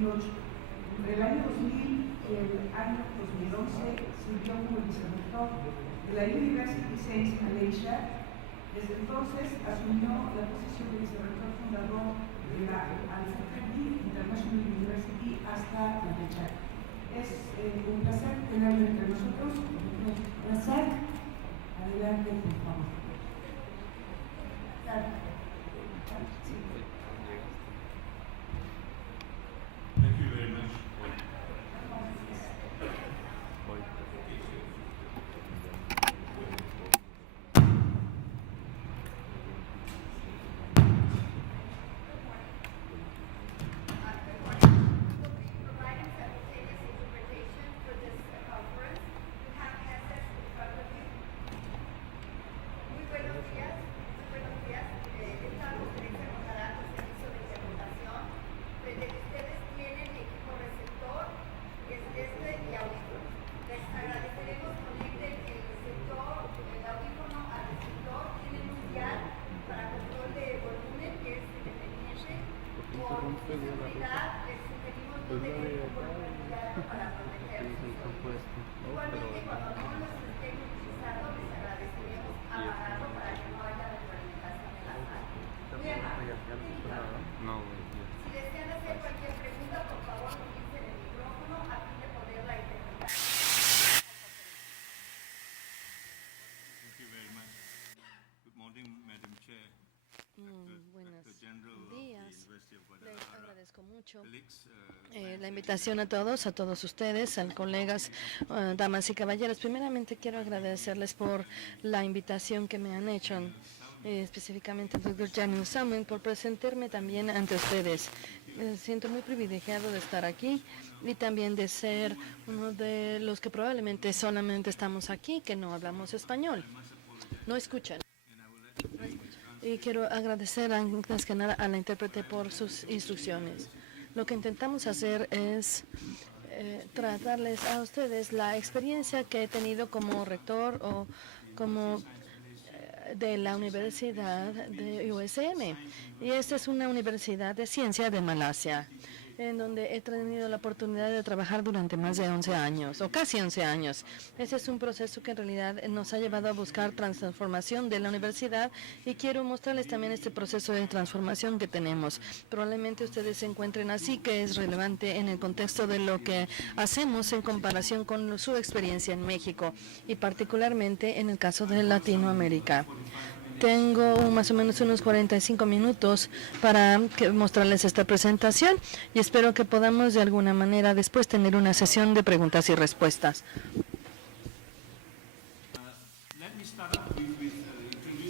2008. Entre el año 2000 y el año 2011 sirvió como vicerrector de la University Sains Malaysia. Desde entonces asumió la posición de vicerrector fundador de la Al-Faqih International University hasta la fecha. Es un placer tenerlo entre nosotros. Razak, adelante, por favor. Thank you very much. La invitación a todos ustedes, a colegas, damas y caballeros. Primeramente quiero agradecerles por la invitación que me han hecho, específicamente al Dr. Janine Salmon, por presentarme también ante ustedes. Me siento muy privilegiado de estar aquí y también de ser uno de los que probablemente solamente estamos aquí, que no hablamos español. No escuchan. Y quiero agradecer antes que nada a la intérprete por sus instrucciones. Lo que intentamos hacer es tratarles a ustedes la experiencia que he tenido como rector o como de la Universidad de USM. Y esta es una universidad de ciencia de Malasia, en donde he tenido la oportunidad de trabajar durante más de 11 años, o casi 11 años. Ese es un proceso que en realidad nos ha llevado a buscar transformación de la universidad y quiero mostrarles también este proceso de transformación que tenemos. Probablemente ustedes se encuentren así, que es relevante en el contexto de lo que hacemos en comparación con su experiencia en México y particularmente en el caso de Latinoamérica. Tengo más o menos unos 45 minutos para mostrarles esta presentación y espero que podamos de alguna manera después tener una sesión de preguntas y respuestas.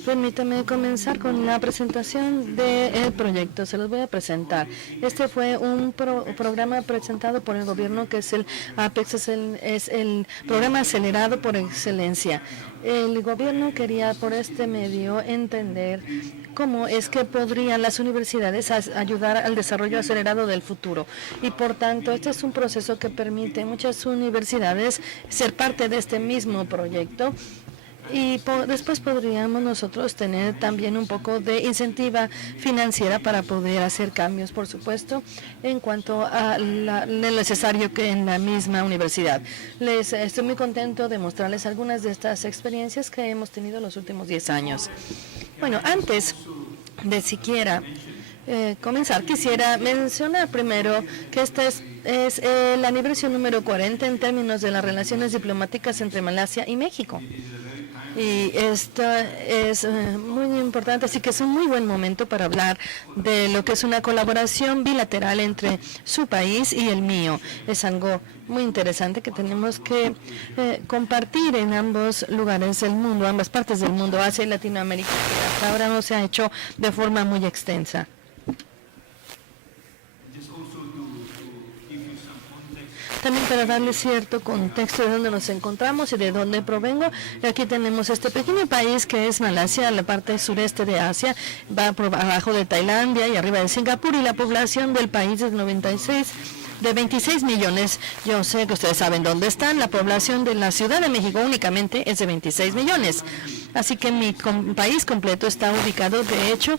Permítame comenzar con la presentación del proyecto. Se los voy a presentar. Este fue un programa presentado por el gobierno que es el APEX, es el programa acelerado por excelencia. El gobierno quería por este medio entender cómo es que podrían las universidades ayudar al desarrollo acelerado del futuro. Y por tanto, este es un proceso que permite a muchas universidades ser parte de este mismo proyecto. Y después podríamos nosotros tener también un poco de incentiva financiera para poder hacer cambios, por supuesto, en cuanto a lo necesario que en la misma universidad. Estoy muy contento de mostrarles algunas de estas experiencias que hemos tenido en los últimos 10 años. Bueno, antes de siquiera comenzar, quisiera mencionar primero que esta es el aniversario número 40 en términos de las relaciones diplomáticas entre Malasia y México. Y esto es muy importante, así que es un muy buen momento para hablar de lo que es una colaboración bilateral entre su país y el mío. Es algo muy interesante que tenemos que compartir en ambos lugares del mundo, ambas partes del mundo, Asia y Latinoamérica, que hasta ahora no se ha hecho de forma muy extensa. También para darle cierto contexto de dónde nos encontramos y de dónde provengo. Aquí tenemos este pequeño país que es Malasia, la parte sureste de Asia, va por abajo de Tailandia y arriba de Singapur, y la población del país es de 26 millones. Yo sé que ustedes saben dónde están. La población de la Ciudad de México únicamente es de 26 millones. Así que mi país completo está ubicado, de hecho,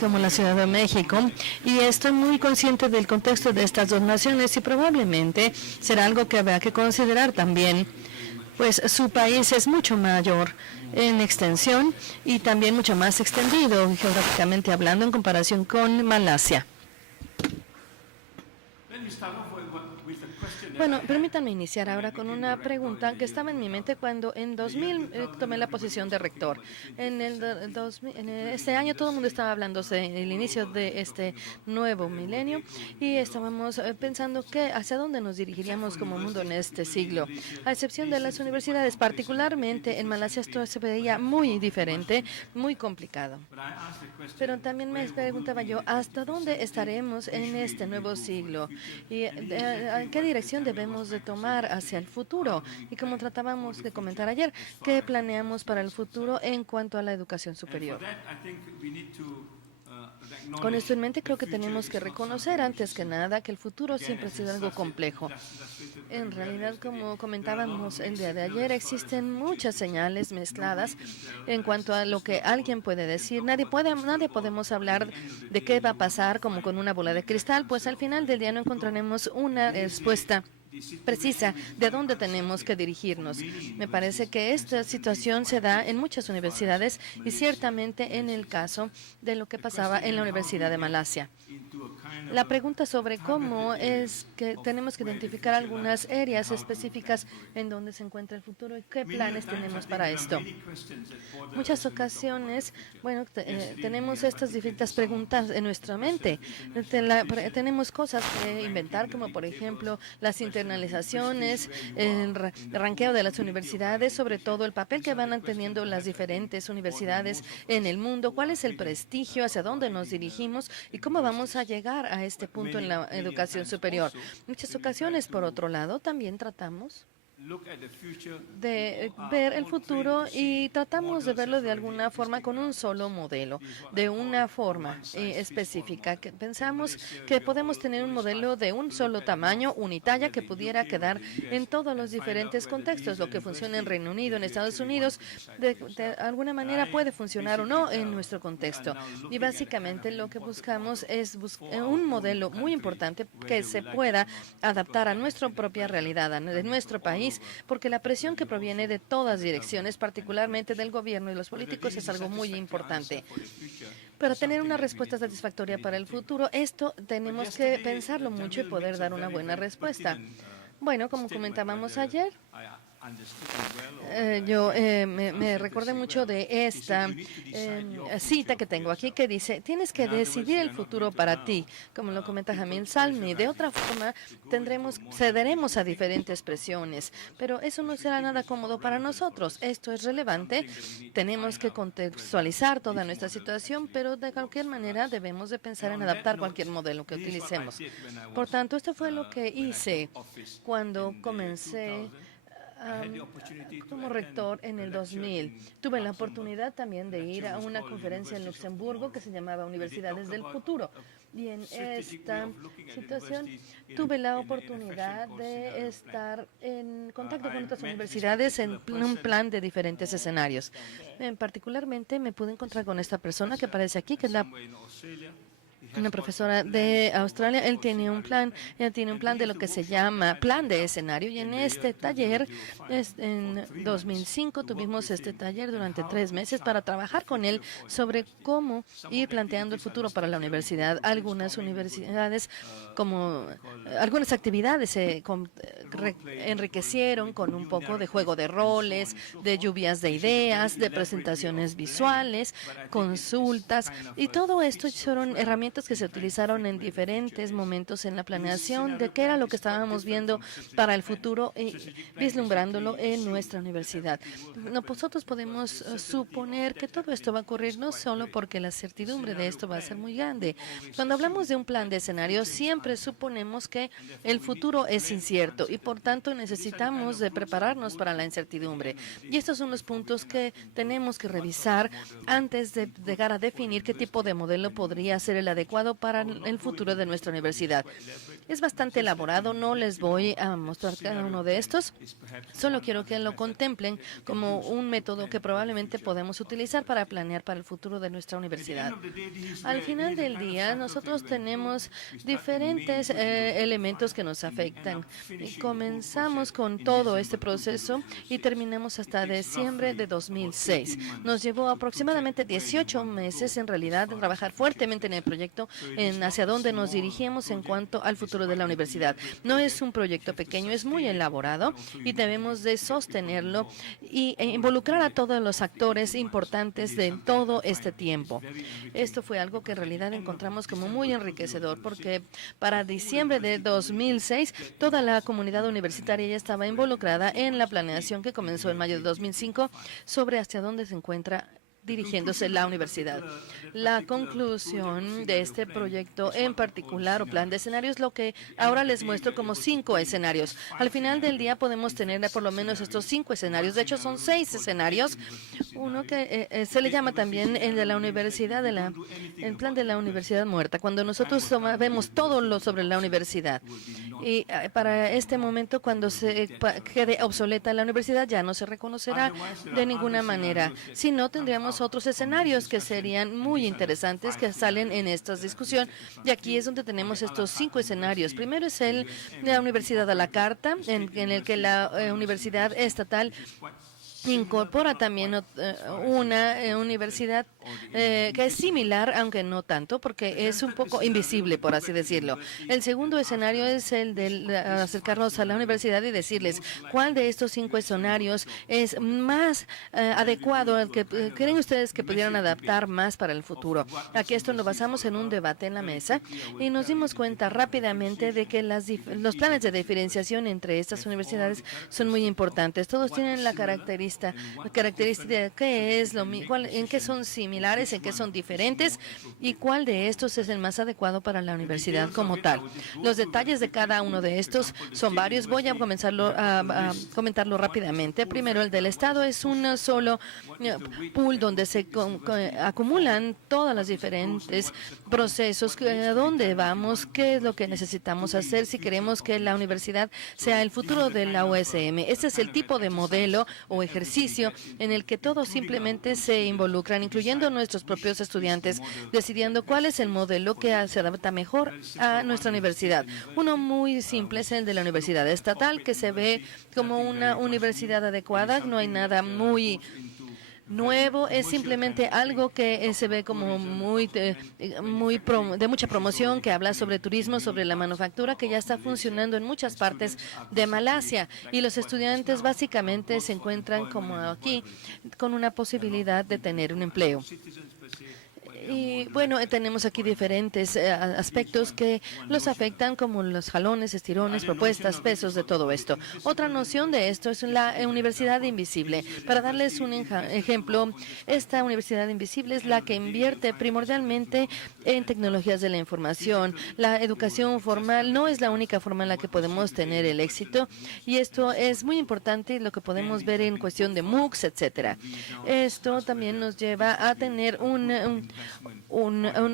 como la Ciudad de México, y estoy muy consciente del contexto de estas dos naciones y probablemente será algo que habrá que considerar también, pues su país es mucho mayor en extensión y también mucho más extendido geográficamente hablando en comparación con Malasia. Bueno, permítanme iniciar ahora con una pregunta que estaba en mi mente cuando en 2000 tomé la posición de rector. En este año todo el mundo estaba hablando del inicio de este nuevo milenio y estábamos pensando hacia dónde nos dirigiríamos como mundo en este siglo. A excepción de las universidades, particularmente en Malasia esto se veía muy diferente, muy complicado. Pero también me preguntaba yo, ¿hasta dónde estaremos en este nuevo siglo? ¿Y en qué dirección debemos de tomar hacia el futuro? Y como tratábamos de comentar ayer, ¿qué planeamos para el futuro en cuanto a la educación superior? Con esto en mente, creo que tenemos que reconocer antes que nada que el futuro siempre ha sido algo complejo. En realidad, como comentábamos el día de ayer, existen muchas señales mezcladas en cuanto a lo que alguien puede decir. Nadie podemos hablar de qué va a pasar como con una bola de cristal, pues al final del día no encontraremos una respuesta precisa de dónde tenemos que dirigirnos. Me parece que esta situación se da en muchas universidades y ciertamente en el caso de lo que pasaba en la Universidad de Malasia. La pregunta sobre cómo es que tenemos que identificar algunas áreas específicas en donde se encuentra el futuro y qué planes tenemos para esto. Muchas ocasiones, bueno, tenemos estas diferentes preguntas en nuestra mente. Tenemos cosas que inventar, como por ejemplo las internalizaciones, el ranqueo de las universidades, sobre todo el papel que van teniendo las diferentes universidades en el mundo, cuál es el prestigio, hacia dónde nos dirigimos y cómo vamos a llegar a este punto en la educación superior. Muchas ocasiones, por otro lado, también tratamos de ver el futuro y tratamos de verlo de alguna forma con un solo modelo, de una forma específica. Que pensamos que podemos tener un modelo de un solo tamaño, unitalla, que pudiera quedar en todos los diferentes contextos. Lo que funciona en Reino Unido, en Estados Unidos, de alguna manera puede funcionar o no en nuestro contexto. Y básicamente lo que buscamos es un modelo muy importante que se pueda adaptar a nuestra propia realidad, de nuestro país, porque la presión que proviene de todas direcciones, particularmente del gobierno y los políticos, es algo muy importante. Para tener una respuesta satisfactoria para el futuro, esto tenemos que pensarlo mucho y poder dar una buena respuesta. Bueno, como comentábamos ayer, yo me recordé mucho de esta cita que tengo aquí que dice: tienes que decidir el futuro para ti, como lo comenta Jamil Salmi. De otra forma, cederemos a diferentes presiones, pero eso no será nada cómodo para nosotros. Esto es relevante, tenemos que contextualizar toda nuestra situación, pero de cualquier manera debemos de pensar en adaptar cualquier modelo que utilicemos. Por tanto, esto fue lo que hice cuando comencé como rector en el 2000. Tuve la oportunidad también de ir a una conferencia en Luxemburgo que se llamaba Universidades del Futuro. Y en esta situación tuve la oportunidad de estar en contacto con otras universidades en un plan de diferentes escenarios. Particularmente me pude encontrar con esta persona que aparece aquí, que es una profesora de Australia. Ella tiene un plan de lo que se llama plan de escenario, y en este taller, en 2005, tuvimos este taller durante 3 meses para trabajar con él sobre cómo ir planteando el futuro para la universidad. Algunas universidades, algunas actividades se enriquecieron con un poco de juego de roles, de lluvias de ideas, de presentaciones visuales, consultas, y todo esto fueron herramientas que se utilizaron en diferentes momentos en la planeación de qué era lo que estábamos viendo para el futuro y vislumbrándolo en nuestra universidad. Nosotros podemos suponer que todo esto va a ocurrir no solo porque la certidumbre de esto va a ser muy grande. Cuando hablamos de un plan de escenario, siempre suponemos que el futuro es incierto y por tanto necesitamos de prepararnos para la incertidumbre. Y estos son los puntos que tenemos que revisar antes de llegar a definir qué tipo de modelo podría ser el adecuado adecuado para el futuro de nuestra universidad. Es bastante elaborado, no les voy a mostrar cada uno de estos, solo quiero que lo contemplen como un método que probablemente podemos utilizar para planear para el futuro de nuestra universidad. Al final del día, nosotros tenemos diferentes elementos que nos afectan. Y comenzamos con todo este proceso y terminamos hasta diciembre de 2006. Nos llevó aproximadamente 18 meses en realidad de trabajar fuertemente en el proyecto, en hacia dónde nos dirigimos en cuanto al futuro de la universidad. No es un proyecto pequeño, es muy elaborado y debemos de sostenerlo e involucrar a todos los actores importantes de todo este tiempo. Esto fue algo que en realidad encontramos como muy enriquecedor porque para diciembre de 2006 toda la comunidad universitaria ya estaba involucrada en la planeación que comenzó en mayo de 2005 sobre hacia dónde se encuentra dirigiéndose la universidad. La conclusión de este proyecto en particular o plan de escenarios, lo que ahora les muestro como 5 escenarios. Al final del día podemos tener por lo menos estos 5 escenarios. De hecho, son 6 escenarios. Uno que se le llama también el de la universidad, el plan de la universidad muerta, cuando nosotros vemos todo lo sobre la universidad. Y para este momento, cuando se quede obsoleta la universidad, ya no se reconocerá de ninguna manera. Si no, tendríamos otros escenarios que serían muy interesantes que salen en esta discusión. Y aquí es donde tenemos estos 5 escenarios. Primero es la universidad a la carta, en el que la universidad estatal incorpora también una universidad que es similar, aunque no tanto, porque es un poco invisible, por así decirlo. El segundo escenario es el de acercarnos a la universidad y decirles cuál de estos 5 escenarios es más adecuado, al que creen ustedes que pudieran adaptar más para el futuro. Aquí esto lo basamos en un debate en la mesa y nos dimos cuenta rápidamente de que los planes de diferenciación entre estas universidades son muy importantes. Todos tienen la característica de qué es en qué son similares, en qué son diferentes y cuál de estos es el más adecuado para la universidad como tal. Los detalles de cada uno de estos son varios. Voy a a comentarlo rápidamente. Primero, el del Estado es un solo pool donde se acumulan todos los diferentes procesos, a dónde vamos, qué es lo que necesitamos hacer si queremos que la universidad sea el futuro de la USM. Este es el tipo de modelo o ejercicio en el que todos simplemente se involucran, incluyendo nuestros propios estudiantes, decidiendo cuál es el modelo que se adapta mejor a nuestra universidad. Uno muy simple es el de la universidad estatal, que se ve como una universidad adecuada. No hay nada muy nuevo, es simplemente algo que se ve como de mucha promoción, que habla sobre turismo, sobre la manufactura, que ya está funcionando en muchas partes de Malasia. Y los estudiantes básicamente se encuentran como aquí con una posibilidad de tener un empleo. Y bueno, tenemos aquí diferentes aspectos que los afectan, como los jalones, estirones, propuestas, pesos, de todo esto. Otra noción de esto es la universidad invisible. Para darles un ejemplo, esta universidad invisible es la que invierte primordialmente en tecnologías de la información. La educación formal no es la única forma en la que podemos tener el éxito, y esto es muy importante, lo que podemos ver en cuestión de MOOCs, etcétera. Esto también nos lleva a tener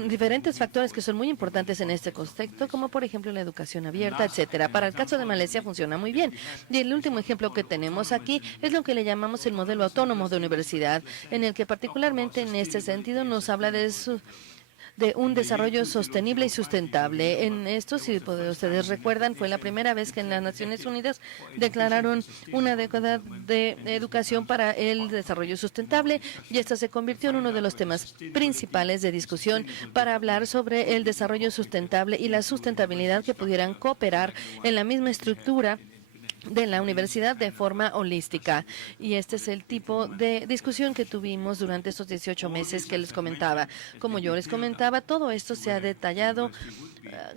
diferentes factores que son muy importantes en este contexto, como por ejemplo la educación abierta, etcétera. Para el caso de Malasia funciona muy bien. Y el último ejemplo que tenemos aquí es lo que le llamamos el modelo autónomo de universidad, en el que particularmente en este sentido nos habla de un desarrollo sostenible y sustentable. En esto, si ustedes recuerdan, fue la primera vez que en las Naciones Unidas declararon una década de educación para el desarrollo sustentable, y esta se convirtió en uno de los temas principales de discusión para hablar sobre el desarrollo sustentable y la sustentabilidad que pudieran cooperar en la misma estructura de la universidad de forma holística. Y este es el tipo de discusión que tuvimos durante estos 18 meses que les comentaba. Como yo les comentaba, todo esto se ha detallado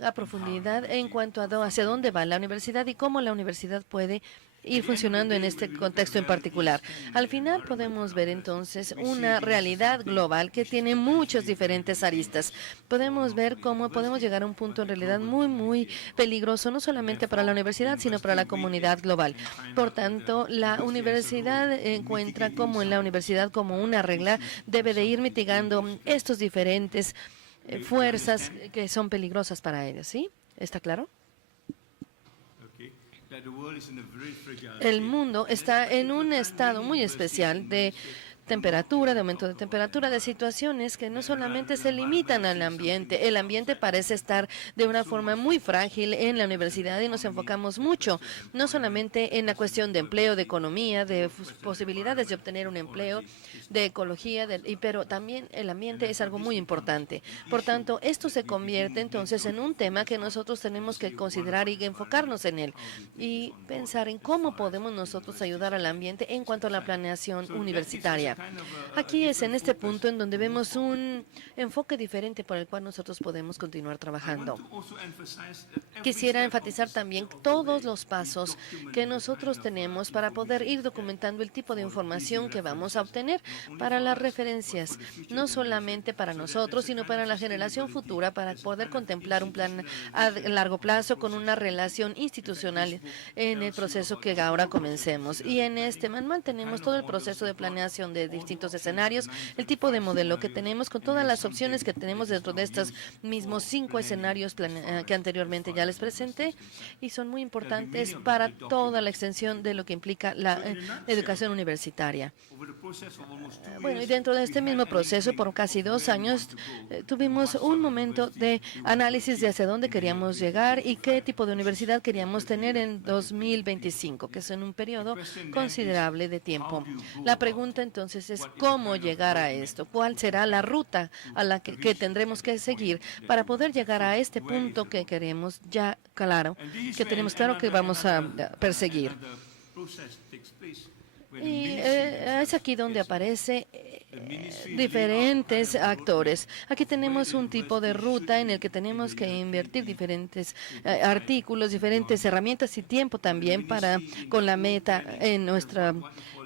a profundidad en cuanto a hacia dónde va la universidad y cómo la universidad puede ir funcionando en este contexto en particular. Al final podemos ver entonces una realidad global que tiene muchas diferentes aristas. Podemos ver cómo podemos llegar a un punto en realidad muy peligroso, no solamente para la universidad, sino para la comunidad global. Por tanto, la universidad encuentra como en la universidad como una regla debe de ir mitigando estos diferentes fuerzas que son peligrosas para ellos, ¿sí? ¿Está claro? El mundo está en un estado muy especial de temperatura, de aumento de temperatura, de situaciones que no solamente se limitan al ambiente. El ambiente parece estar de una forma muy frágil en la universidad y nos enfocamos mucho, no solamente en la cuestión de empleo, de economía, de posibilidades de obtener un empleo, de ecología, pero también el ambiente es algo muy importante. Por tanto, esto se convierte entonces en un tema que nosotros tenemos que considerar y enfocarnos en él y pensar en cómo podemos nosotros ayudar al ambiente en cuanto a la planeación universitaria. Aquí es en este punto en donde vemos un enfoque diferente por el cual nosotros podemos continuar trabajando. Quisiera enfatizar también todos los pasos que nosotros tenemos para poder ir documentando el tipo de información que vamos a obtener para las referencias, no solamente para nosotros, sino para la generación futura, para poder contemplar un plan a largo plazo con una relación institucional en el proceso que ahora comencemos. Y en este manual tenemos todo el proceso de planeación de distintos escenarios, el tipo de modelo que tenemos con todas las opciones que tenemos dentro de estos mismos 5 escenarios que anteriormente ya les presenté y son muy importantes para toda la extensión de lo que implica la educación universitaria. Bueno, y dentro de este mismo proceso, por casi 2 años, tuvimos un momento de análisis de hacia dónde queríamos llegar y qué tipo de universidad queríamos tener en 2025, que es en un periodo considerable de tiempo. La pregunta entonces es cómo llegar a esto, cuál será la ruta a la que tendremos que seguir para poder llegar a este punto que queremos ya claro, que tenemos claro que vamos a perseguir. Y es aquí donde aparece diferentes actores. Aquí tenemos un tipo de ruta en el que tenemos que invertir diferentes artículos, diferentes herramientas y tiempo también para, con la meta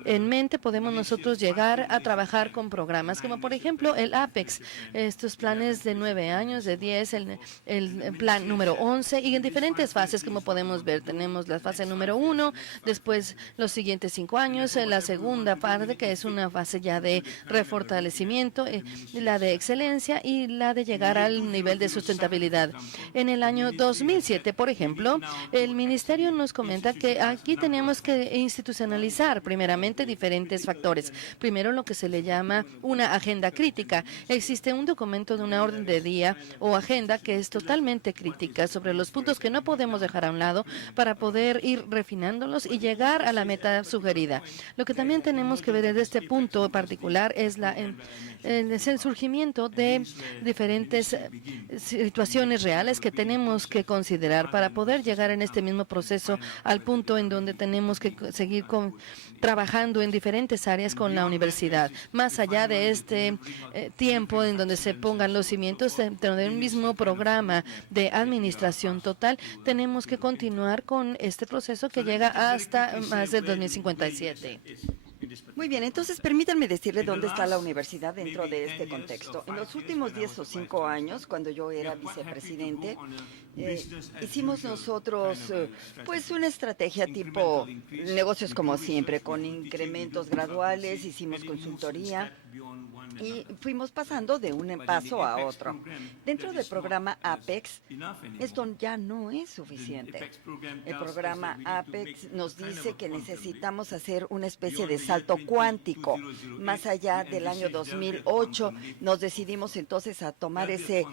en mente, podemos nosotros llegar a trabajar con programas como por ejemplo el APEX, estos planes de 9 años, de 10, el plan número 11 y en diferentes fases como podemos ver. Tenemos la fase número 1, después los siguientes 5 años, la segunda parte que es una fase ya de refortalecimiento, la de excelencia y la de llegar al nivel de sustentabilidad. En el año 2007, por ejemplo, el ministerio nos comenta que aquí tenemos que institucionalizar primeramente diferentes factores. Primero, lo que se le llama una agenda crítica. Existe un documento de una orden de día o agenda que es totalmente crítica sobre los puntos que no podemos dejar a un lado para poder ir refinándolos y llegar a la meta sugerida. Lo que también tenemos que ver desde este punto particular es el surgimiento de diferentes situaciones reales que tenemos que considerar para poder llegar en este mismo proceso al punto en donde tenemos que seguir trabajando en diferentes áreas con la universidad. Más allá de este tiempo en donde se pongan los cimientos dentro de un mismo programa de administración total, tenemos que continuar con este proceso que llega hasta más del 2057. Muy bien, entonces permítanme decirle dónde está la universidad dentro de este contexto. En los últimos 10 o 5 años, cuando yo era vicepresidente, hicimos nosotros pues una estrategia tipo negocios como siempre, con incrementos graduales, hicimos consultoría y fuimos pasando de un paso a otro. Dentro del programa APEX, esto ya no es suficiente. El programa APEX nos dice que necesitamos hacer una especie de salto cuántico. Más allá del año 2008, nos decidimos entonces a tomar ese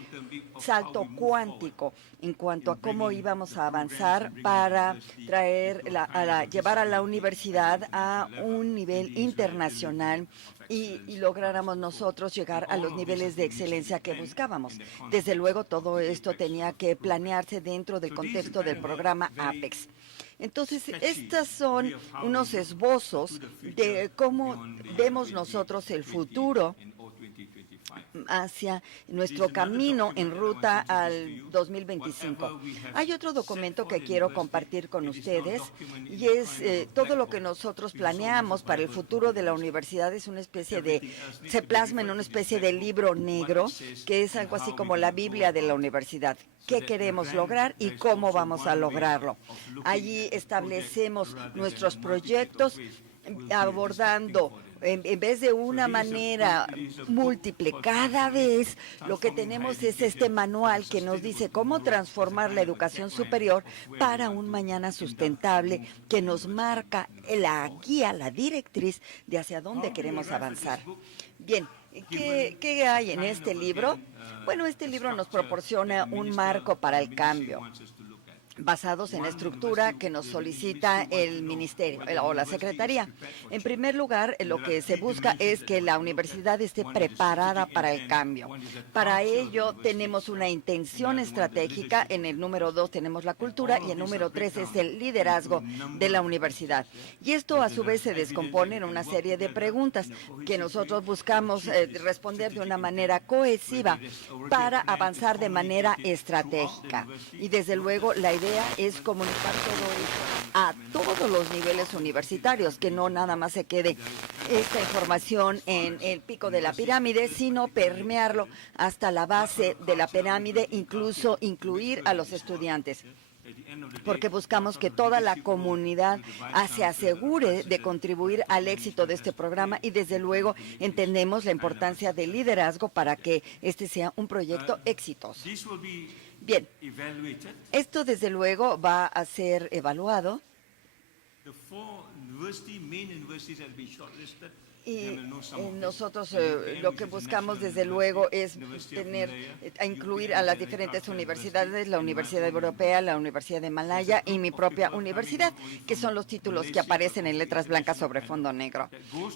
salto cuántico en cuanto a cómo íbamos a avanzar para llevar a la universidad a un nivel internacional y lográramos nosotros llegar a los niveles de excelencia que buscábamos. Desde luego, todo esto tenía que planearse dentro del contexto del programa APEX. Entonces, estos son unos esbozos de cómo vemos nosotros el futuro hacia nuestro camino en ruta al 2025. Hay otro documento que quiero compartir con ustedes y es todo lo que nosotros planeamos para el futuro de la universidad. Es una especie se plasma en una especie de libro negro que es algo así como la Biblia de la universidad. ¿Qué queremos lograr y cómo vamos a lograrlo? Allí establecemos nuestros proyectos abordando en vez de una manera múltiple, cada vez lo que tenemos es este manual que nos dice cómo transformar la educación superior para un mañana sustentable, que nos marca la guía, la directriz de hacia dónde queremos avanzar. Bien, ¿qué hay en este libro? Bueno, este libro nos proporciona un marco para el cambio, basados en la estructura que nos solicita el ministerio o la secretaría. En primer lugar, lo que se busca es que la universidad esté preparada para el cambio. Para ello tenemos una intención estratégica. En el número 2 tenemos la cultura y el número 3 es el liderazgo de la universidad. Y esto a su vez se descompone en una serie de preguntas que nosotros buscamos responder de una manera cohesiva para avanzar de manera estratégica. Y desde luego la idea es comunicar todo esto a todos los niveles universitarios, que no nada más se quede esta información en el pico de la pirámide, sino permearlo hasta la base de la pirámide, incluso incluir a los estudiantes, porque buscamos que toda la comunidad se asegure de contribuir al éxito de este programa y desde luego entendemos la importancia del liderazgo para que este sea un proyecto exitoso. Bien, esto desde luego va a ser evaluado y nosotros lo que buscamos desde luego es incluir a las diferentes universidades, la Universidad Europea, la Universidad de Malaya y mi propia universidad, que son los títulos que aparecen en letras blancas sobre fondo negro.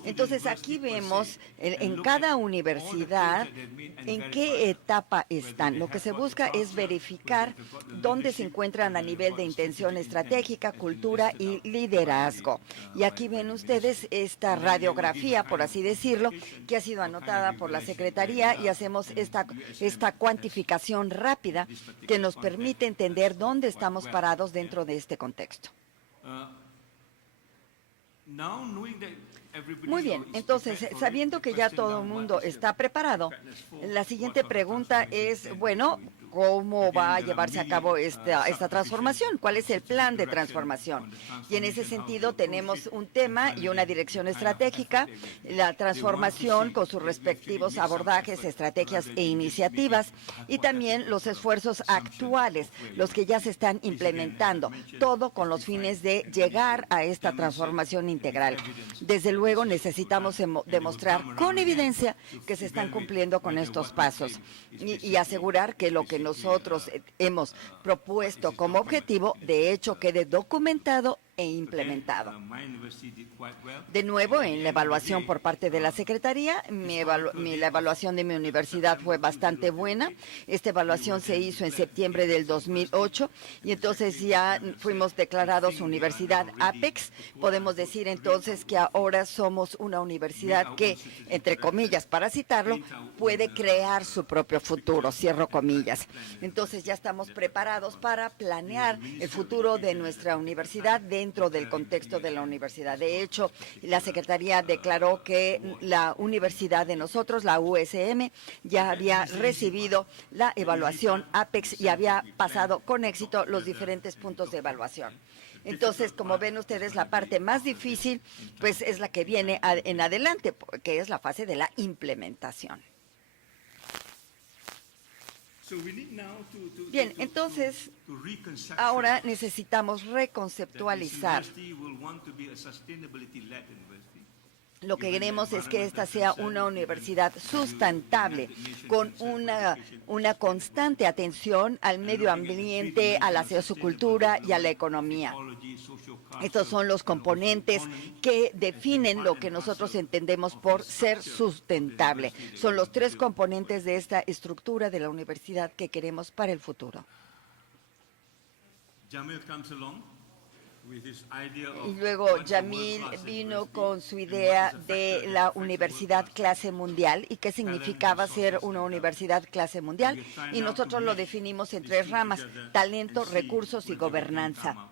Entonces aquí vemos en cada universidad en qué etapa están. Lo que se busca es verificar dónde se encuentran a nivel de intención estratégica, cultura y liderazgo. Y aquí ven ustedes esta radiografía, por así decirlo, que ha sido anotada por la Secretaría y hacemos esta cuantificación rápida que nos permite entender dónde estamos parados dentro de este contexto. Muy bien, entonces, sabiendo que ya todo el mundo está preparado, la siguiente pregunta es, bueno, ¿cómo va a llevarse a cabo esta transformación? ¿Cuál es el plan de transformación? Y en ese sentido tenemos un tema y una dirección estratégica, la transformación con sus respectivos abordajes, estrategias e iniciativas, y también los esfuerzos actuales, los que ya se están implementando, todo con los fines de llegar a esta transformación integral. Desde luego necesitamos demostrar con evidencia que se están cumpliendo con estos pasos y asegurar que lo que nosotros hemos propuesto como objetivo, de hecho, quede documentado e implementado. De nuevo, en la evaluación por parte de la Secretaría, la evaluación de mi universidad fue bastante buena. Esta evaluación se hizo en septiembre del 2008 y entonces ya fuimos declarados Universidad Apex. Podemos decir entonces que ahora somos una universidad que, entre comillas, para citarlo, puede crear su propio futuro, cierro comillas. Entonces ya estamos preparados para planear el futuro de nuestra universidad dentro del contexto de la universidad. De hecho, la Secretaría declaró que la universidad de nosotros, la USM, ya había recibido la evaluación APEX y había pasado con éxito los diferentes puntos de evaluación. Entonces, como ven ustedes, la parte más difícil pues es la que viene en adelante, que es la fase de la implementación. Bien, entonces, ahora necesitamos reconceptualizar. Lo que queremos es que esta sea una universidad sustentable, con una constante atención al medio ambiente, a la sociocultura y a la economía. Estos son los componentes que definen lo que nosotros entendemos por ser sustentable. Son los tres componentes de esta estructura de la universidad que queremos para el futuro. Y luego Yamil vino con su idea de la universidad clase mundial y qué significaba ser una universidad clase mundial. Y nosotros lo definimos en tres ramas: talento, recursos y gobernanza.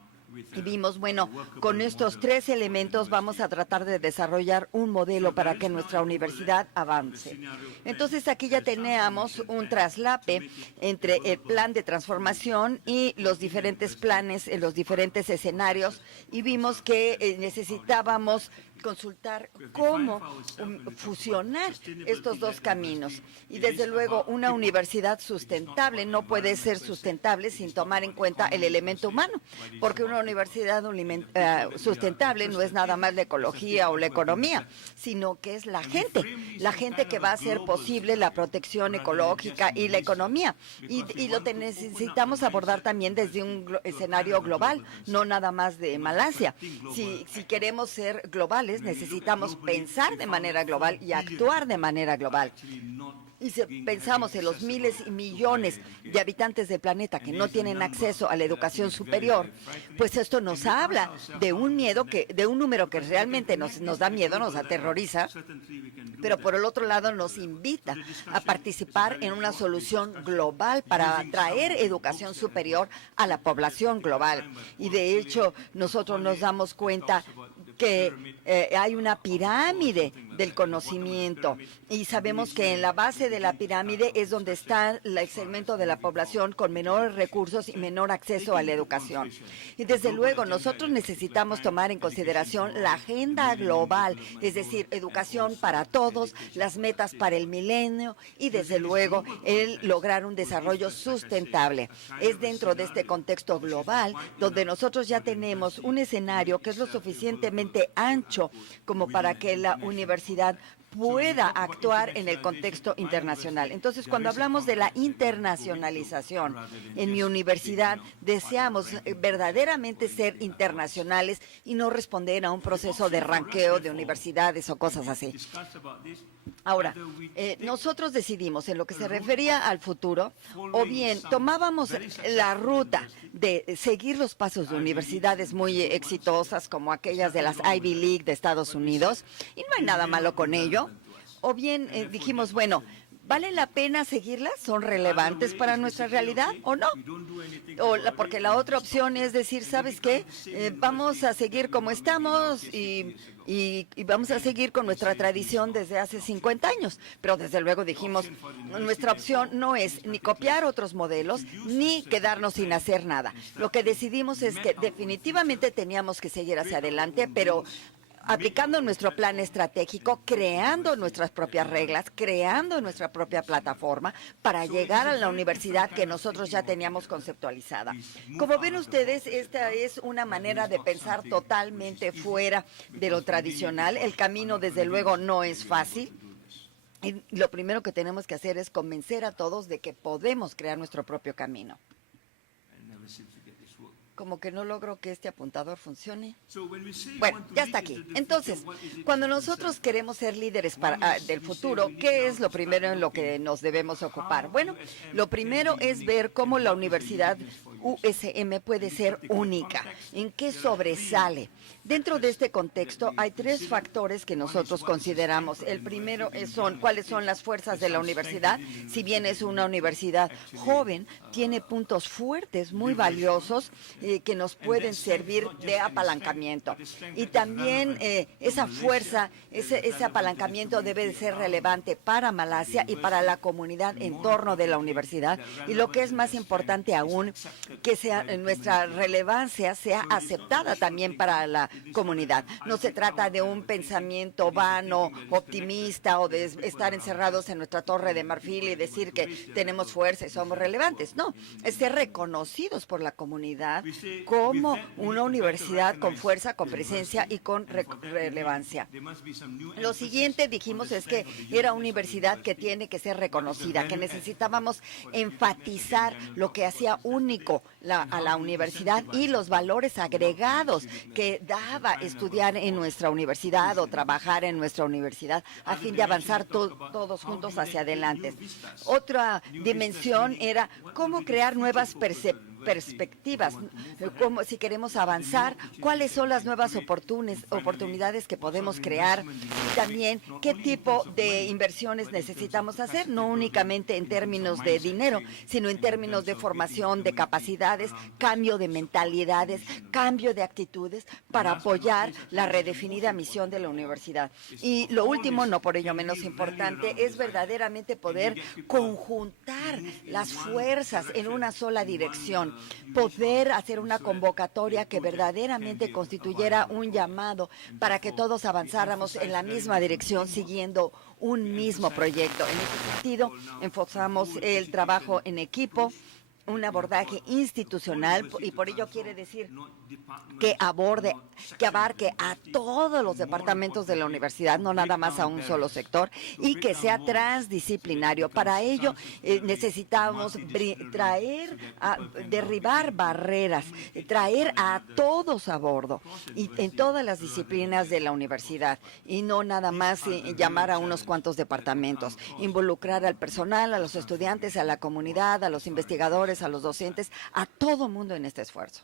Y vimos, bueno, con estos tres elementos vamos a tratar de desarrollar un modelo para que nuestra universidad avance. Entonces aquí ya teníamos un traslape entre el plan de transformación y los diferentes planes en los diferentes escenarios y vimos que necesitábamos consultar cómo fusionar estos dos caminos. Y desde luego una universidad sustentable no puede ser sustentable sin tomar en cuenta el elemento humano, porque una universidad sustentable no es nada más la ecología o la economía, sino que es la gente que va a hacer posible la protección ecológica y la economía. Y lo necesitamos abordar también desde un escenario global, no nada más de Malasia. Si queremos ser globales, necesitamos pensar de manera global y actuar de manera global. Y si pensamos en los miles y millones de habitantes del planeta que no tienen acceso a la educación superior, pues esto nos habla de un miedo, de un número que realmente nos da miedo, nos aterroriza, pero por el otro lado nos invita a participar en una solución global para traer educación superior a la población global. Y de hecho, nosotros nos damos cuenta que hay una pirámide del conocimiento y sabemos que en la base de la pirámide es donde está el segmento de la población con menores recursos y menor acceso a la educación. Y desde luego nosotros necesitamos tomar en consideración la agenda global, es decir, educación para todos, las metas para el milenio y desde luego el lograr un desarrollo sustentable. Es dentro de este contexto global donde nosotros ya tenemos un escenario que es lo suficientemente ancho como para que la universidad pueda actuar en el contexto internacional. Entonces, cuando hablamos de la internacionalización, en mi universidad deseamos verdaderamente ser internacionales y no responder a un proceso de ranqueo de universidades o cosas así. Ahora, nosotros decidimos en lo que se refería al futuro, o bien tomábamos la ruta de seguir los pasos de universidades muy exitosas como aquellas de las Ivy League de Estados Unidos, y no hay nada malo con ello, o bien dijimos, bueno, ¿vale la pena seguirlas? ¿Son relevantes para nuestra realidad o no? Porque la otra opción es decir, ¿sabes qué? Vamos a seguir como estamos y vamos a seguir con nuestra tradición desde hace 50 años. Pero desde luego dijimos, nuestra opción no es ni copiar otros modelos, ni quedarnos sin hacer nada. Lo que decidimos es que definitivamente teníamos que seguir hacia adelante, pero aplicando nuestro plan estratégico, creando nuestras propias reglas, creando nuestra propia plataforma para llegar a la universidad que nosotros ya teníamos conceptualizada. Como ven ustedes, esta es una manera de pensar totalmente fuera de lo tradicional. El camino, desde luego, no es fácil. Y lo primero que tenemos que hacer es convencer a todos de que podemos crear nuestro propio camino. Como que no logro que este apuntador funcione. Bueno, ya está aquí. Entonces, cuando nosotros queremos ser líderes del futuro, ¿qué es lo primero en lo que nos debemos ocupar? Bueno, lo primero es ver cómo la universidad USM puede ser única, en qué sobresale. Dentro de este contexto hay tres factores que nosotros consideramos. El primero son cuáles son las fuerzas de la universidad. Si bien es una universidad joven, tiene puntos fuertes muy valiosos que nos pueden servir de apalancamiento. Y también esa fuerza, ese apalancamiento debe de ser relevante para Malasia y para la comunidad en torno de la universidad. Y lo que es más importante aún, que nuestra relevancia sea aceptada también para la comunidad. No se trata de un pensamiento vano, optimista o de estar encerrados en nuestra torre de marfil y decir que tenemos fuerza y somos relevantes. No, es ser reconocidos por la comunidad como una universidad con fuerza, con presencia y con relevancia. Lo siguiente dijimos es que era una universidad que tiene que ser reconocida, que necesitábamos enfatizar lo que hacía único a la universidad y los valores agregados que daba estudiar en nuestra universidad o trabajar en nuestra universidad a fin de avanzar todos juntos hacia adelante. Otra dimensión era cómo crear nuevas perspectivas, como si queremos avanzar, cuáles son las nuevas oportunidades que podemos crear, y también qué tipo de inversiones necesitamos hacer, no únicamente en términos de dinero, sino en términos de formación, de capacidades, cambio de mentalidades, cambio de actitudes para apoyar la redefinida misión de la universidad. Y lo último, no por ello menos importante, es verdaderamente poder conjuntar las fuerzas en una sola dirección. poder hacer una convocatoria que verdaderamente constituyera un llamado para que todos avanzáramos en la misma dirección siguiendo un mismo proyecto. En ese sentido, enfocamos el trabajo en equipo, un abordaje institucional, y por ello quiere decir que abarque a todos los departamentos de la universidad, no nada más a un solo sector, y que sea transdisciplinario. Para ello necesitamos derribar barreras, traer a todos a bordo y en todas las disciplinas de la universidad, y no nada más llamar a unos cuantos departamentos, involucrar al personal, a los estudiantes, a la comunidad, a los investigadores, a los docentes, a todo mundo en este esfuerzo.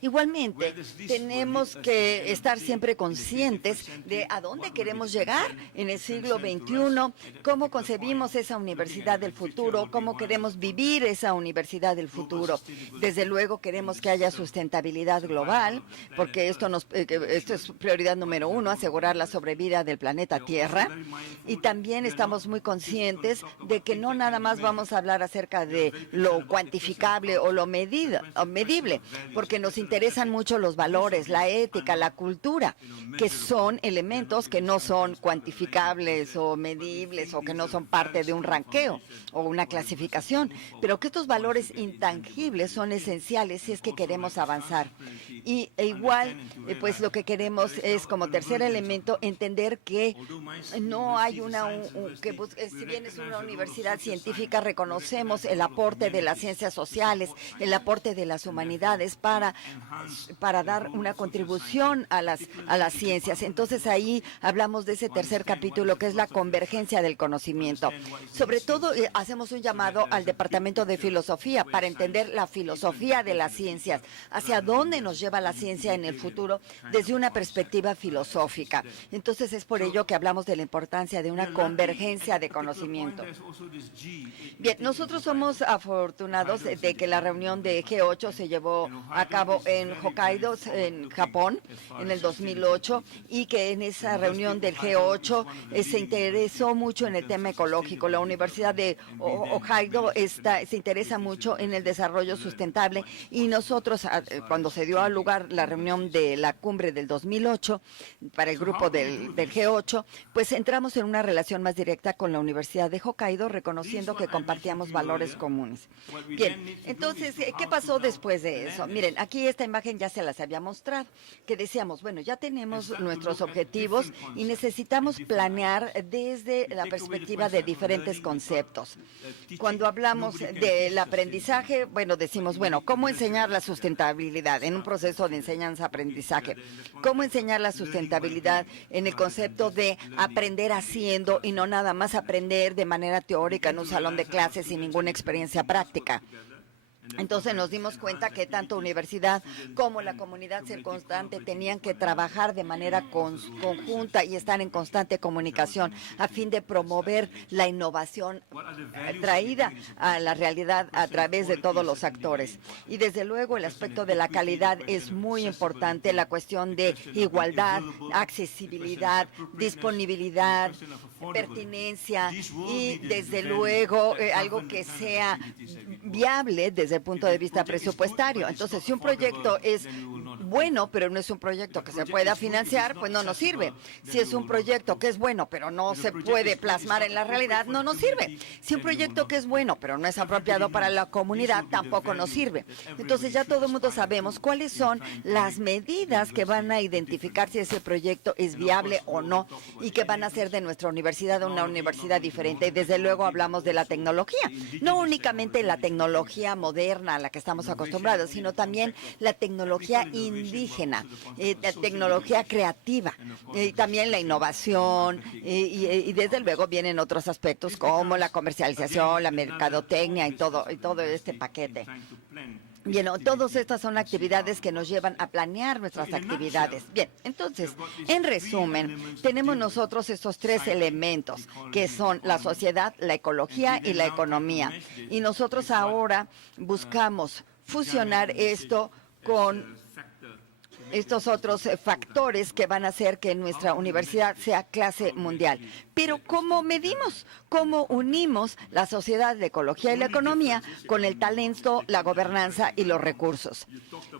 Igualmente, tenemos que estar siempre conscientes de a dónde queremos llegar en el siglo XXI, cómo concebimos esa universidad del futuro, cómo queremos vivir esa universidad del futuro. Desde luego queremos que haya sustentabilidad global, porque esto es prioridad número uno, asegurar la sobrevida del planeta Tierra. Y también estamos muy conscientes de que no nada más vamos a hablar acerca de lo cuantificable o lo medible, porque nos interesan mucho los valores, la ética, la cultura, que son elementos que no son cuantificables o medibles o que no son parte de un ranqueo o una clasificación, pero que estos valores intangibles son esenciales si es que queremos avanzar. Igual, pues lo que queremos es, como tercer elemento, entender que no hay si bien es una universidad científica, reconocemos el aporte de las ciencias sociales, el aporte de las humanidades para dar una contribución a las ciencias. Entonces ahí hablamos de ese tercer capítulo, que es la convergencia del conocimiento. Sobre todo hacemos un llamado al Departamento de Filosofía para entender la filosofía de las ciencias, hacia dónde nos lleva la ciencia en el futuro desde una perspectiva filosófica. Entonces es por ello que hablamos de la importancia de una convergencia de conocimiento. Bien, nosotros somos afortunados de que la reunión de G8 se llevó a cabo en Hokkaido, en Japón, en el 2008, y que en esa reunión del G8 se interesó mucho en el tema ecológico. La Universidad de Hokkaido se interesa mucho en el desarrollo sustentable, y nosotros, cuando se dio a lugar la reunión de la cumbre del 2008 para el grupo del G8, pues entramos en una relación más directa con la Universidad de Hokkaido, reconociendo que compartíamos valores comunes. Bien, entonces, ¿qué pasó después de eso? Miren, aquí esta imagen ya se las había mostrado, que decíamos, bueno, ya tenemos nuestros objetivos y necesitamos planear desde la perspectiva de diferentes conceptos. Cuando hablamos del aprendizaje, bueno, decimos, bueno, ¿cómo enseñar la sustentabilidad en un proceso de enseñanza-aprendizaje? ¿Cómo enseñar la sustentabilidad en el concepto de aprender haciendo y no nada más aprender de manera teórica en un salón de clases sin ninguna experiencia práctica? Entonces nos dimos cuenta que tanto universidad como la comunidad circundante tenían que trabajar de manera conjunta y estar en constante comunicación a fin de promover la innovación traída a la realidad a través de todos los actores. Y desde luego el aspecto de la calidad es muy importante, la cuestión de igualdad, accesibilidad, disponibilidad, pertinencia y desde luego algo que sea viable desde el punto de vista presupuestario. Entonces, si un proyecto es bueno, pero no es un proyecto que se pueda financiar, pues no nos sirve. Si es un proyecto que es bueno, pero no se puede plasmar en la realidad, no nos sirve. Si un proyecto que es bueno, pero no es apropiado para la comunidad, tampoco nos sirve. Entonces, ya todo el mundo sabemos cuáles son las medidas que van a identificar si ese proyecto es viable o no y que van a hacer de nuestra universidad una universidad diferente. Y desde luego hablamos de la tecnología. No únicamente la tecnología moderna a la que estamos acostumbrados, sino también la tecnología indígena, la tecnología creativa, y también la innovación, y desde luego vienen otros aspectos como la comercialización, la mercadotecnia y todo este paquete. Bien, todas estas son actividades que nos llevan a planear nuestras actividades. Bien, entonces, en resumen, tenemos nosotros estos tres elementos, que son la sociedad, la ecología y la economía. Y nosotros ahora buscamos fusionar esto con estos otros factores que van a hacer que nuestra universidad sea clase mundial. Pero ¿cómo medimos? ¿Cómo unimos la sociedad, la ecología y la economía con el talento, la gobernanza y los recursos?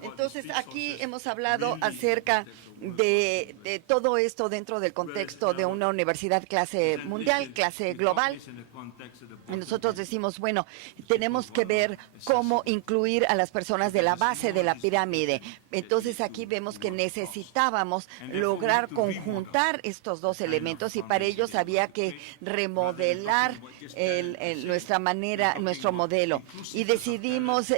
Entonces, aquí hemos hablado acerca de todo esto dentro del contexto de una universidad clase mundial, clase global. Y nosotros decimos, bueno, tenemos que ver cómo incluir a las personas de la base de la pirámide. Entonces, aquí vemos que necesitábamos lograr conjuntar estos dos elementos y para ellos había que remodelar nuestra manera, nuestro modelo. Y decidimos,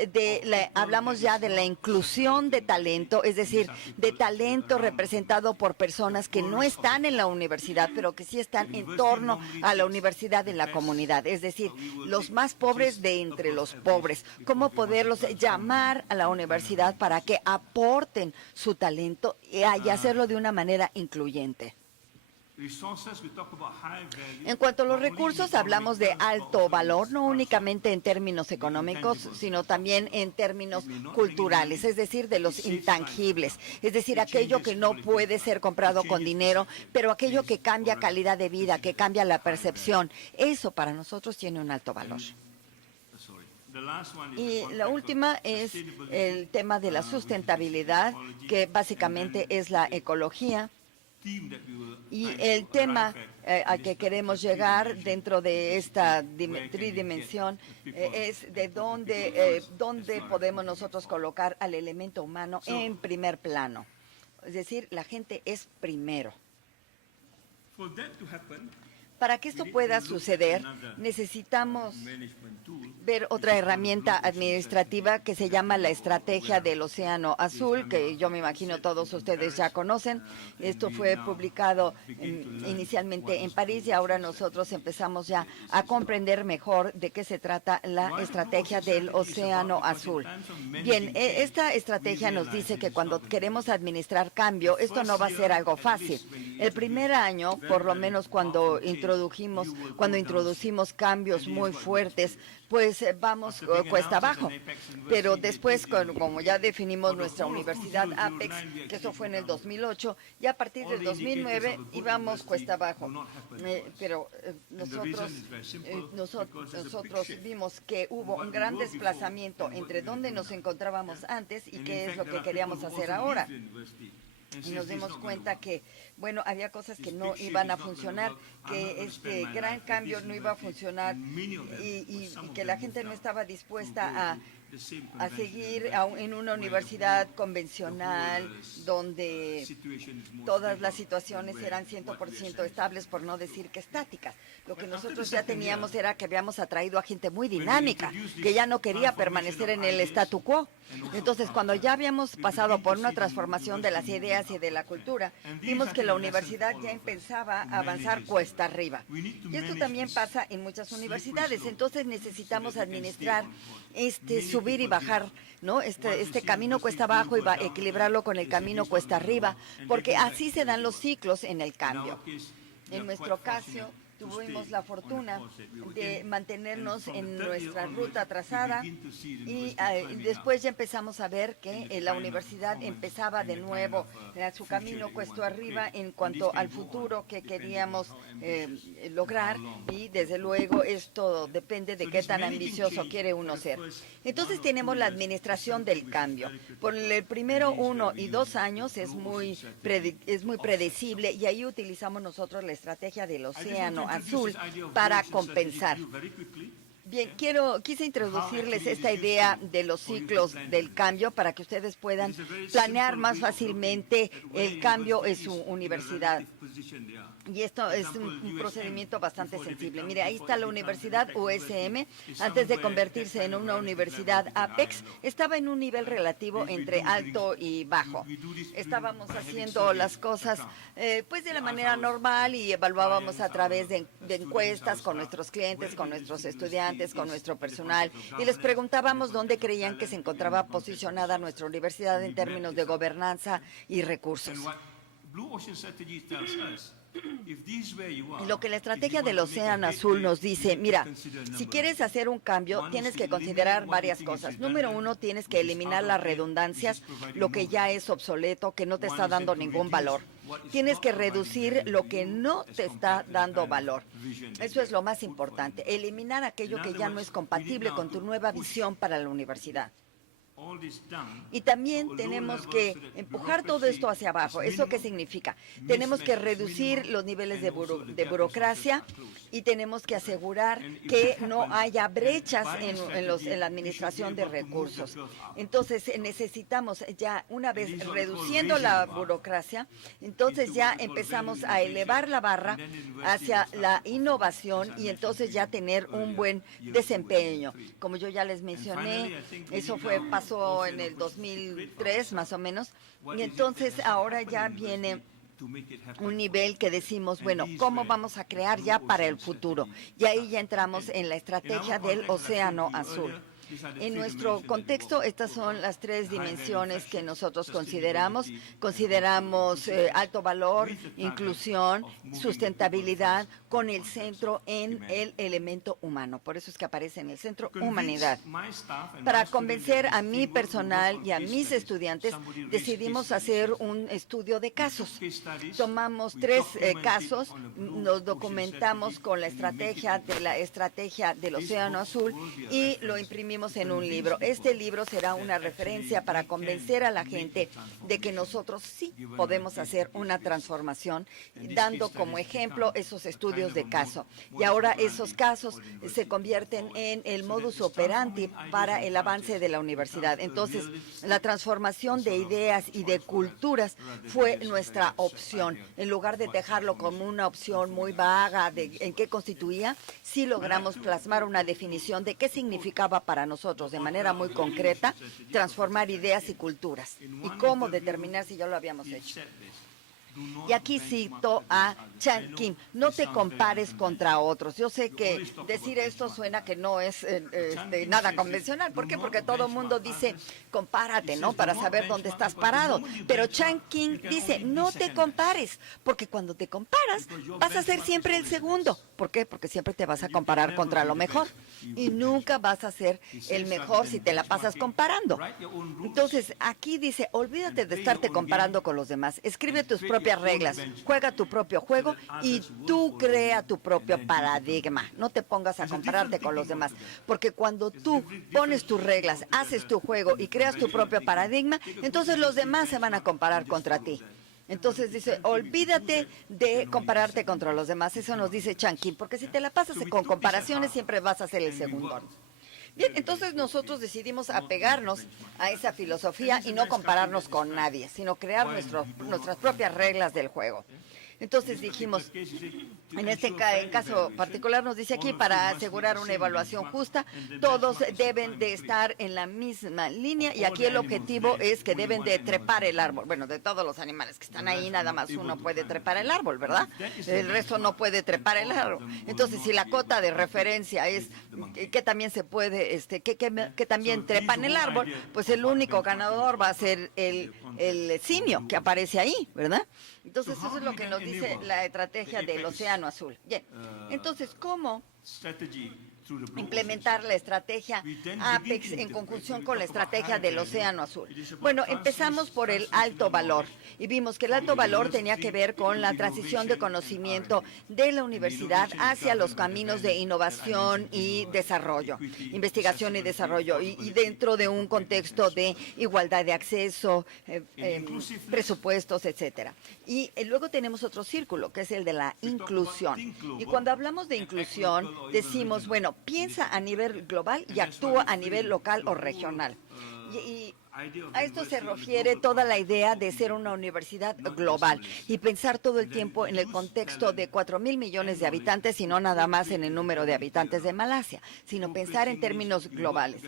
hablamos ya de la inclusión de talento, es decir, de talento representado por personas que no están en la universidad, pero que sí están en torno a la universidad en la comunidad, es decir, los más pobres de entre los pobres. ¿Cómo poderlos llamar a la universidad para que aporten su talento y hacerlo de una manera incluyente? En cuanto a los recursos, hablamos de alto valor, no únicamente en términos económicos, sino también en términos culturales, es decir, de los intangibles, es decir, aquello que no puede ser comprado con dinero, pero aquello que cambia calidad de vida, que cambia la percepción, eso para nosotros tiene un alto valor. Y la última es el tema de la sustentabilidad, que básicamente es la ecología. Y el tema al que queremos llegar dentro de esta tridimensión es de dónde podemos nosotros colocar al elemento humano en primer plano. Es decir, la gente es primero. Para que esto pueda suceder, necesitamos ver otra herramienta administrativa que se llama la Estrategia del Océano Azul, que yo me imagino todos ustedes ya conocen. Esto fue publicado inicialmente en París y ahora nosotros empezamos ya a comprender mejor de qué se trata la Estrategia del Océano Azul. Bien, esta estrategia nos dice que cuando queremos administrar cambio, esto no va a ser algo fácil. El primer año, por lo menos cuando introducimos cambios muy fuertes, pues vamos cuesta abajo. Pero después, como ya definimos nuestra universidad Apex, que eso fue en el 2008, y a partir del 2009 íbamos cuesta abajo. Pero nosotros vimos que hubo un gran desplazamiento entre dónde nos encontrábamos antes y qué es lo que queríamos hacer ahora. Y nos dimos cuenta que, bueno, había cosas que no iban a funcionar, que este gran cambio no iba a funcionar y que la gente no estaba dispuesta a seguir en una universidad convencional donde todas las situaciones eran 100% estables, por no decir que estáticas. Lo que nosotros ya teníamos era que habíamos atraído a gente muy dinámica, que ya no quería permanecer en el statu quo. Entonces, cuando ya habíamos pasado por una transformación de las ideas y de la cultura, vimos que la universidad ya empezaba a avanzar cuesta arriba. Y esto también pasa en muchas universidades. Entonces, necesitamos administrar subir y bajar, ¿no? Este camino cuesta abajo y equilibrarlo con el camino cuesta arriba, porque así se dan los ciclos en el cambio. En nuestro caso, tuvimos la fortuna de mantenernos en nuestra ruta trazada y después ya empezamos a ver que la universidad empezaba de nuevo su camino cuesta arriba en cuanto al futuro que queríamos lograr, y desde luego esto depende de qué tan ambicioso quiere uno ser. Entonces tenemos la administración del cambio. Por el primero 1 y 2 años es muy predecible, y ahí utilizamos nosotros la estrategia del océano azul para compensar. Bien, quise introducirles esta idea de los ciclos del cambio para que ustedes puedan planear más fácilmente el cambio en su universidad. Y esto es un procedimiento bastante sensible. Mire, ahí está la Universidad USM. Antes de convertirse en una universidad Apex, estaba en un nivel relativo entre alto y bajo. Estábamos haciendo las cosas pues de la manera normal y evaluábamos a través de encuestas con nuestros clientes, con nuestros estudiantes, con nuestro personal, y les preguntábamos dónde creían que se encontraba posicionada nuestra universidad en términos de gobernanza y recursos. Y lo que la estrategia del Océano Azul nos dice, mira, si quieres hacer un cambio, tienes que considerar varias cosas. Número uno, tienes que eliminar las redundancias, lo que ya es obsoleto, que no te está dando ningún valor. Tienes que reducir lo que no te está dando valor. Eso es lo más importante, eliminar aquello que ya no es compatible con tu nueva visión para la universidad. Y también tenemos que empujar todo esto hacia abajo. ¿Eso qué significa? Tenemos que reducir los niveles de burocracia y tenemos que asegurar que no haya brechas en la administración de recursos. Entonces necesitamos ya, una vez reduciendo la burocracia, entonces ya empezamos a elevar la barra hacia la innovación y entonces ya tener un buen desempeño. Como yo ya les mencioné, eso pasó en el 2003 más o menos, y entonces ahora ya viene un nivel que decimos, bueno, ¿cómo vamos a crear ya para el futuro? Y ahí ya entramos en la estrategia del Océano Azul. En nuestro contexto, estas son las tres dimensiones que nosotros consideramos. Consideramos alto valor, inclusión, sustentabilidad, con el centro en el elemento humano. Por eso es que aparece en el centro humanidad. Para convencer a mi personal y a mis estudiantes, decidimos hacer un estudio de casos. Tomamos 3 casos, nos documentamos con la estrategia del Océano Azul y lo imprimimos en un libro. Este libro será una referencia para convencer a la gente de que nosotros sí podemos hacer una transformación, dando como ejemplo esos estudios de caso. Y ahora esos casos se convierten en el modus operandi para el avance de la universidad. Entonces, la transformación de ideas y de culturas fue nuestra opción. En lugar de dejarlo como una opción muy vaga de en qué constituía, sí logramos plasmar una definición de qué significaba para nosotros de manera muy concreta transformar ideas y culturas y cómo determinar si ya lo habíamos hecho. Y aquí cito a Chan Kim, no te compares contra otros. Yo sé que decir esto suena que no es nada convencional. ¿Por qué? Porque todo el mundo dice, compárate, ¿no? Para saber dónde estás parado. Pero Chan Kim dice, no te compares, porque cuando te comparas vas a ser siempre el segundo. ¿Por qué? Porque siempre te vas a comparar contra lo mejor y nunca vas a ser el mejor si te la pasas comparando. Entonces, aquí dice, olvídate de estarte comparando con los demás. Escribe tus propias reglas, juega tu propio juego y tú crea tu propio paradigma. No te pongas a compararte con los demás, porque cuando tú pones tus reglas, haces tu juego y creas tu propio paradigma, entonces los demás se van a comparar contra ti. Entonces dice, olvídate de compararte contra los demás. Eso nos dice Chan Kim, porque si te la pasas con comparaciones siempre vas a ser el segundo. Bien, entonces nosotros decidimos apegarnos a esa filosofía y no compararnos con nadie, sino crear nuestras propias reglas del juego. Entonces dijimos, en este caso particular nos dice aquí, para asegurar una evaluación justa, todos deben de estar en la misma línea y aquí el objetivo es que deben de trepar el árbol. Bueno, de todos los animales que están ahí, nada más uno puede trepar el árbol, ¿verdad? El resto no puede trepar el árbol. Entonces, si la cota de referencia es que también se puede, que también trepan el árbol, pues el único ganador va a ser el simio que aparece ahí, ¿verdad? Entonces, eso es lo que nos dice la estrategia del Océano Azul. Bien, entonces, ¿cómo implementar la estrategia APEX en conjunción con la estrategia del Océano Azul? Bueno, empezamos por el alto valor y vimos que el alto valor tenía que ver con la transición de conocimiento de la universidad hacia los caminos de innovación y desarrollo, investigación y desarrollo, y dentro de un contexto de igualdad de acceso, presupuestos, etcétera. Y luego tenemos otro círculo, que es el de la inclusión. Y cuando hablamos de inclusión, decimos, bueno, piensa a nivel global y actúa a nivel local o regional. Y a esto se refiere toda la idea de ser una universidad global y pensar todo el tiempo en el contexto de 4,000 millones de habitantes y no nada más en el número de habitantes de Malasia, sino pensar en términos globales.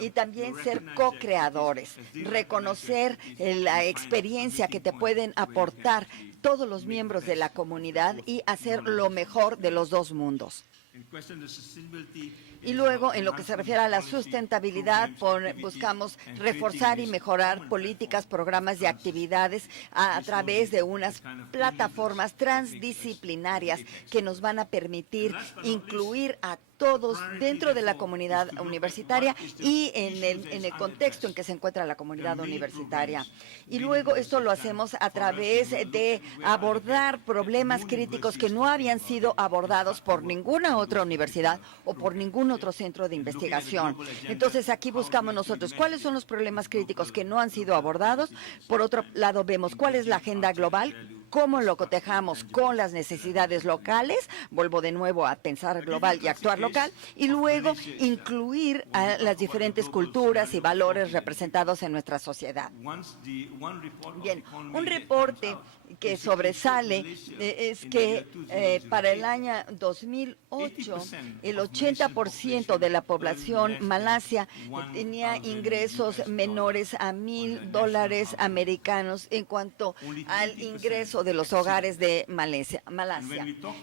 Y también ser co-creadores, reconocer la experiencia que te pueden aportar todos los miembros de la comunidad y hacer lo mejor de los dos mundos. Y luego, en lo que se refiere a la sustentabilidad, buscamos reforzar y mejorar políticas, programas y actividades a través de unas plataformas transdisciplinarias que nos van a permitir incluir a todos dentro de la comunidad universitaria y en el contexto en que se encuentra la comunidad universitaria. Y luego esto lo hacemos a través de abordar problemas críticos que no habían sido abordados por ninguna otra universidad o por ningún otro centro de investigación. Entonces aquí buscamos nosotros cuáles son los problemas críticos que no han sido abordados. Por otro lado, vemos cuál es la agenda global, cómo lo cotejamos con las necesidades locales, vuelvo de nuevo a pensar global y actuar local, y luego incluir a las diferentes culturas y valores representados en nuestra sociedad. Bien, un reporte que sobresale es que para el año 2008 el 80% de la población malasia tenía ingresos menores a $1,000 americanos en cuanto al ingreso de los hogares de Malasia.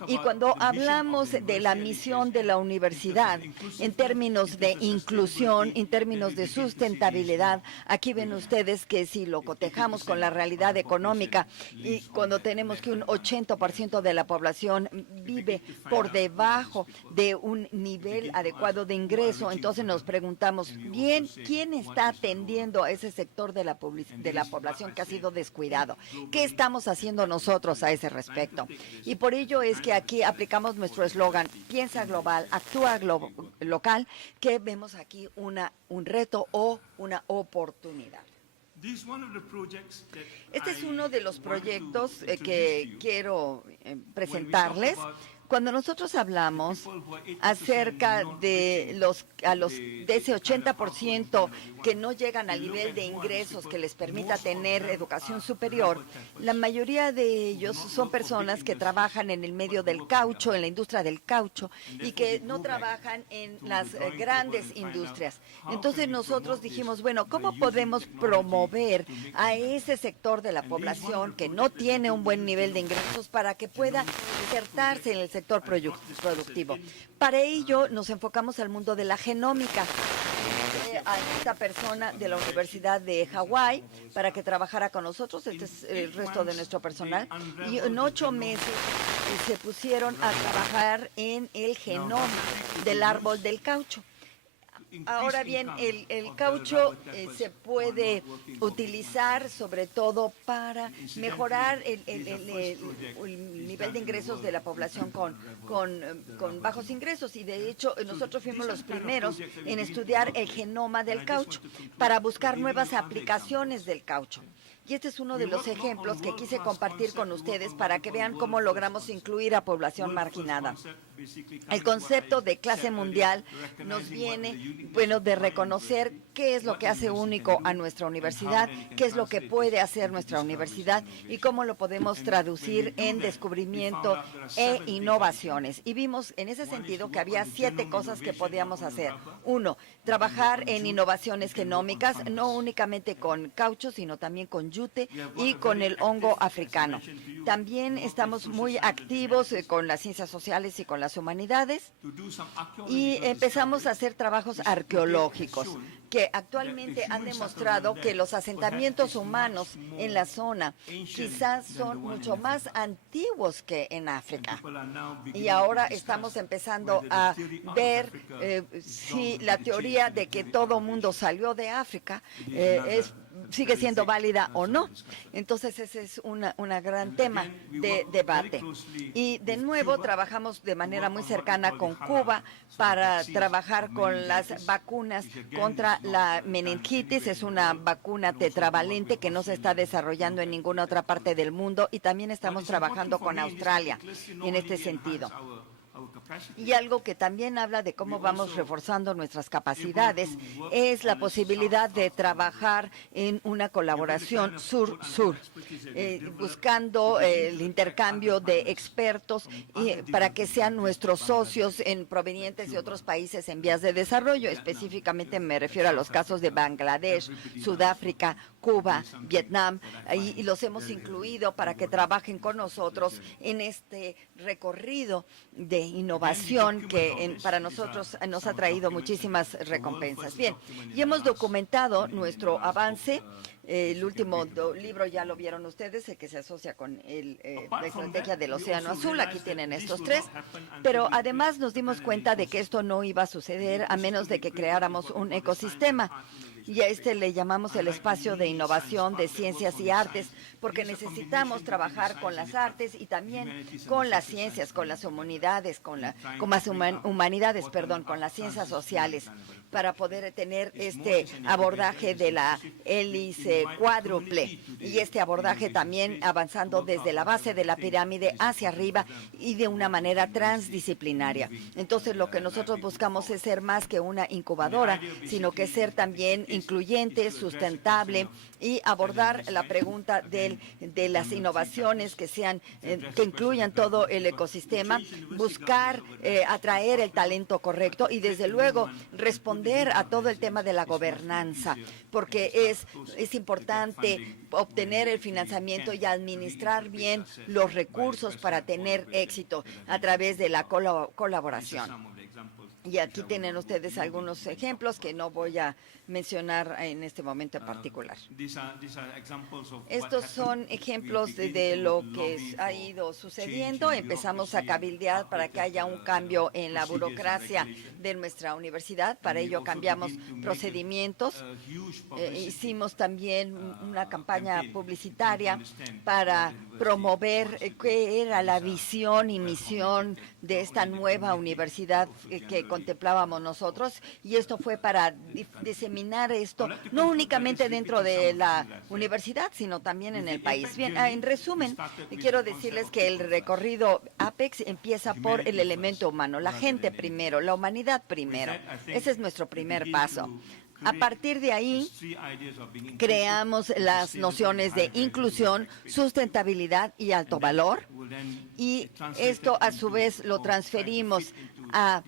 Y cuando hablamos de la misión de la universidad en términos de inclusión, en términos de sustentabilidad, aquí ven ustedes que si lo cotejamos con la realidad económica y cuando tenemos que un 80% de la población vive por debajo de un nivel adecuado de ingreso, entonces nos preguntamos, bien, ¿quién está atendiendo a ese sector de la población que ha sido descuidado? ¿Qué estamos haciendo nosotros a ese respecto? Y por ello es que aquí aplicamos nuestro eslogan, piensa global, actúa local, que vemos aquí un reto o una oportunidad. Este es uno de los proyectos que quiero presentarles. Cuando nosotros hablamos acerca de ese 80% que no llegan al nivel de ingresos que les permita tener educación superior, la mayoría de ellos son personas que trabajan en el medio del caucho, en la industria del caucho, y que no trabajan en las grandes industrias. Entonces nosotros dijimos, bueno, ¿cómo podemos promover a ese sector de la población que no tiene un buen nivel de ingresos para que pueda insertarse en el sector productivo? Para ello nos enfocamos al mundo de la genómica. A esta persona de la Universidad de Hawái para que trabajara con nosotros, este es el resto de nuestro personal, y en 8 meses se pusieron a trabajar en el genoma del árbol del caucho. Ahora bien, el caucho se puede utilizar sobre todo para mejorar el nivel de ingresos de la población con bajos ingresos, y de hecho nosotros fuimos los primeros en estudiar el genoma del caucho para buscar nuevas aplicaciones del caucho. Y este es uno de los ejemplos que quise compartir con ustedes para que vean cómo logramos incluir a población marginada. El concepto de clase mundial nos viene, bueno, de reconocer qué es lo que hace único a nuestra universidad, qué es lo que puede hacer nuestra universidad y cómo lo podemos traducir en descubrimiento e innovaciones. Y vimos en ese sentido que había 7 cosas que podíamos hacer. 1, trabajar en innovaciones genómicas, no únicamente con caucho, sino también con yute y con el hongo africano. También estamos muy activos con las ciencias sociales y con las humanidades, y empezamos a hacer trabajos arqueológicos que actualmente han demostrado que los asentamientos humanos en la zona quizás son mucho más antiguos que en África. Y ahora estamos empezando a ver si la teoría de que todo mundo salió de África sigue siendo válida o no. Entonces ese es un gran tema de debate. Y de nuevo trabajamos de manera muy cercana con Cuba para trabajar con las vacunas contra la meningitis. Es una vacuna tetravalente que no se está desarrollando en ninguna otra parte del mundo, y también estamos trabajando con Australia en este sentido. Y algo que también habla de cómo vamos reforzando nuestras capacidades es la posibilidad de trabajar en una colaboración sur-sur, buscando el intercambio de expertos para que sean nuestros socios provenientes de otros países en vías de desarrollo. Específicamente me refiero a los casos de Bangladesh, Sudáfrica, Cuba, Vietnam, y los hemos incluido para que trabajen con nosotros en este recorrido de innovación innovación que para nosotros nos ha traído muchísimas recompensas. Bien, y hemos documentado nuestro avance. El último libro ya lo vieron ustedes, el que se asocia con la estrategia del Océano Azul. Aquí tienen estos 3. Pero además nos dimos cuenta de que esto no iba a suceder a menos de que creáramos un ecosistema. Y a este le llamamos el espacio de innovación de ciencias y artes, porque necesitamos trabajar con las artes y también con las ciencias, con las humanidades, con las ciencias sociales, para poder tener este abordaje de la hélice cuádruple y este abordaje también avanzando desde la base de la pirámide hacia arriba y de una manera transdisciplinaria. Entonces, lo que nosotros buscamos es ser más que una incubadora, sino que ser también incluyente, sustentable y abordar la pregunta de las innovaciones que incluyan todo el ecosistema, buscar atraer el talento correcto y desde luego responder a todo el tema de la gobernanza, porque es importante obtener el financiamiento y administrar bien los recursos para tener éxito a través de la colaboración. Y aquí tienen ustedes algunos ejemplos que no voy a mencionar en este momento en particular. Estos son ejemplos de lo que ha ido sucediendo. Empezamos a cabildear para que haya un cambio en la burocracia de nuestra universidad. Para ello cambiamos procedimientos. Hicimos también una campaña publicitaria para promover qué era la visión y misión de esta nueva universidad que contemplábamos nosotros, y esto fue para diseminar esto no únicamente dentro de la universidad, sino también en el país. Bien, en resumen, quiero decirles que el recorrido Apex empieza por el elemento humano, la gente primero, la humanidad primero. Ese es nuestro primer paso. A partir de ahí, creamos las nociones de inclusión, sustentabilidad y alto valor, y esto a su vez lo transferimos a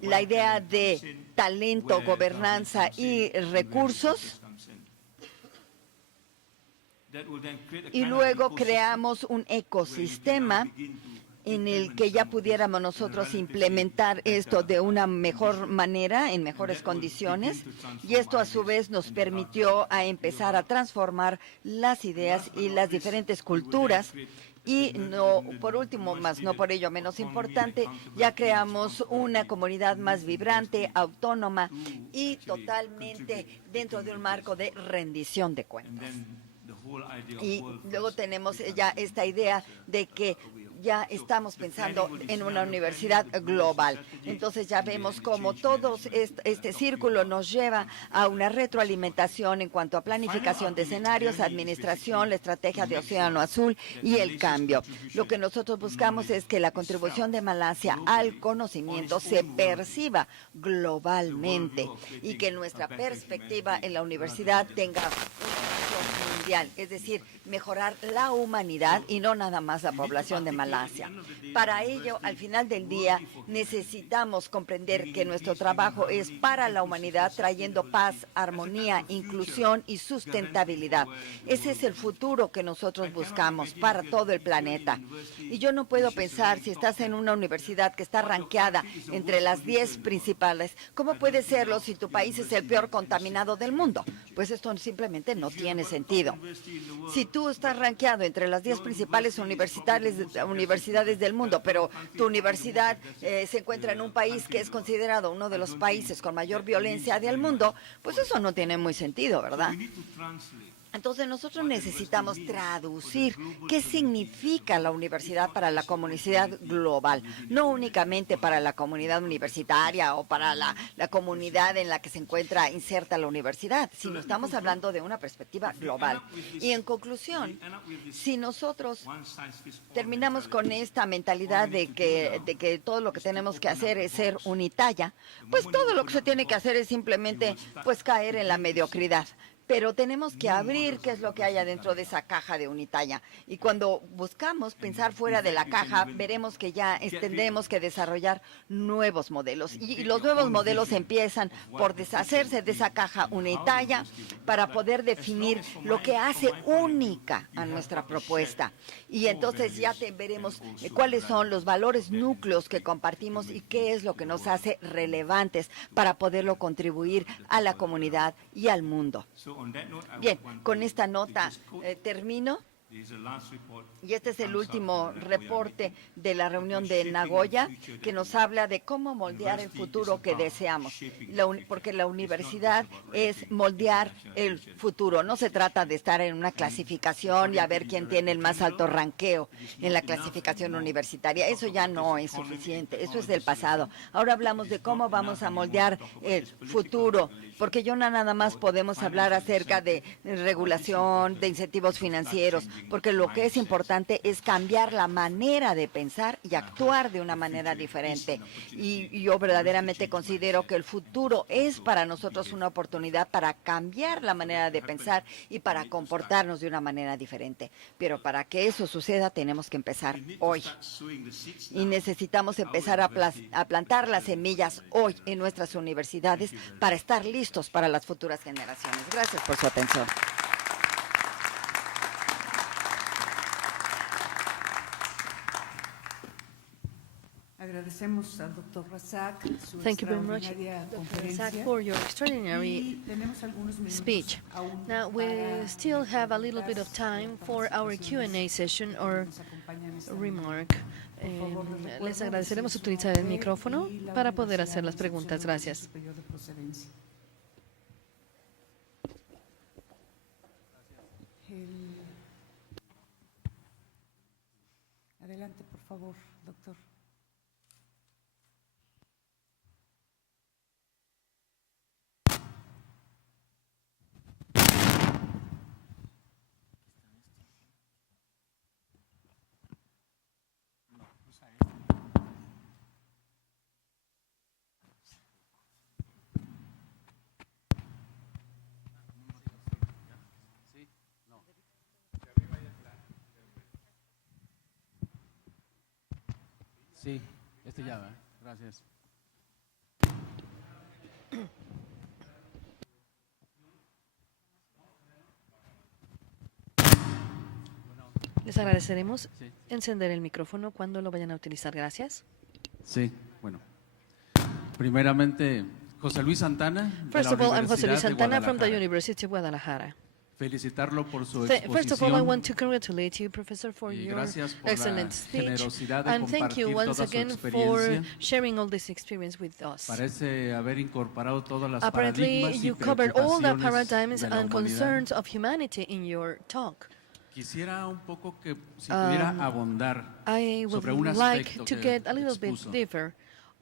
la idea de talento, gobernanza y recursos, y luego creamos un ecosistema en el que ya pudiéramos nosotros implementar esto de una mejor manera, en mejores condiciones, y esto a su vez nos permitió a empezar a transformar las ideas y las diferentes culturas. Y no, por último, más no por ello menos importante, ya creamos una comunidad más vibrante, autónoma y totalmente dentro de un marco de rendición de cuentas. Y luego tenemos ya esta idea de que ya estamos pensando en una universidad global. Entonces ya vemos cómo todo este círculo nos lleva a una retroalimentación en cuanto a planificación de escenarios, administración, la estrategia de Océano Azul y el cambio. Lo que nosotros buscamos es que la contribución de Malasia al conocimiento se perciba globalmente y que nuestra perspectiva en la universidad tenga mundial, es decir, mejorar la humanidad y no nada más la población de Malasia. Para ello, al final del día, necesitamos comprender que nuestro trabajo es para la humanidad, trayendo paz, armonía, inclusión y sustentabilidad. Ese es el futuro que nosotros buscamos para todo el planeta. Y yo no puedo pensar, si estás en una universidad que está rankeada entre las 10 principales, ¿cómo puede serlo si tu país es el peor contaminado del mundo? Pues esto simplemente no tiene sentido. Si tú estás rankeado entre las 10 principales universidades del mundo, pero tu universidad se encuentra en un país que es considerado uno de los países con mayor violencia del mundo, pues eso no tiene muy sentido, ¿verdad? Entonces nosotros necesitamos traducir qué significa la universidad para la comunidad global, no únicamente para la comunidad universitaria o para la comunidad en la que se encuentra inserta la universidad, sino estamos hablando de una perspectiva global. Y en conclusión, si nosotros terminamos con esta mentalidad de que todo lo que tenemos que hacer es ser unitalla, pues todo lo que se tiene que hacer es simplemente pues caer en la mediocridad. pero tenemos que abrir qué es lo que hay adentro de esa caja de Unitalla. Y cuando buscamos pensar fuera de la caja, veremos que ya tendremos que desarrollar nuevos modelos. Y los nuevos modelos empiezan por deshacerse de esa caja Unitalla para poder definir lo que hace única a nuestra propuesta. Y entonces ya veremos cuáles son los valores núcleos que compartimos y qué es lo que nos hace relevantes para poderlo contribuir a la comunidad y al mundo. Bien, con esta nota termino. Y este es el último reporte de la reunión de Nagoya, que nos habla de cómo moldear el futuro que deseamos, porque la universidad es moldear el futuro. No se trata de estar en una clasificación y a ver quién tiene el más alto ranqueo en la clasificación universitaria. Eso ya no es suficiente, eso es del pasado. Ahora hablamos de cómo vamos a moldear el futuro, porque yo nada más podemos hablar acerca de regulación, de incentivos financieros, porque lo que es importante es cambiar la manera de pensar y actuar de una manera diferente. Y yo verdaderamente considero que el futuro es para nosotros una oportunidad para cambiar la manera de pensar y para comportarnos de una manera diferente. Pero para que eso suceda tenemos que empezar hoy. Y necesitamos empezar a plantar las semillas hoy en nuestras universidades para estar listos para las futuras generaciones. Gracias por su atención. Agradecemos al Dr. Razak su Thank you very much, extraordinaria Dr. conferencia. Razak, for your extraordinary Y tenemos algunos minutos speech. aún Now, we para still have a little bit of time for our Q&A session or remark. Les agradeceremos utilizar el micrófono para poder hacer las preguntas. Gracias. Adelante, por favor, doctor. Sí, ya va. Gracias. Les agradeceremos encender el micrófono cuando lo vayan a utilizar. Gracias. Sí, bueno. Primeramente, José Luis Santana, First de of la all, I'm José Luis Universidad de Santana from the Guadalajara. University of Guadalajara. Felicitarlo por su First of all, I want to exposición congratulate you, Professor, for y your gracias por excellent la speech. generosidad de And thank you compartir once toda su again for experiencia. sharing all this experience with us. Parece haber incorporado todas las Apparently, paradigmas y you covered all the preocupaciones paradigms de la and humanidad. concerns of humanity in your talk. Quisiera un poco que si pudiera abondar I would sobre un like aspecto to que get a little bit expuso. deeper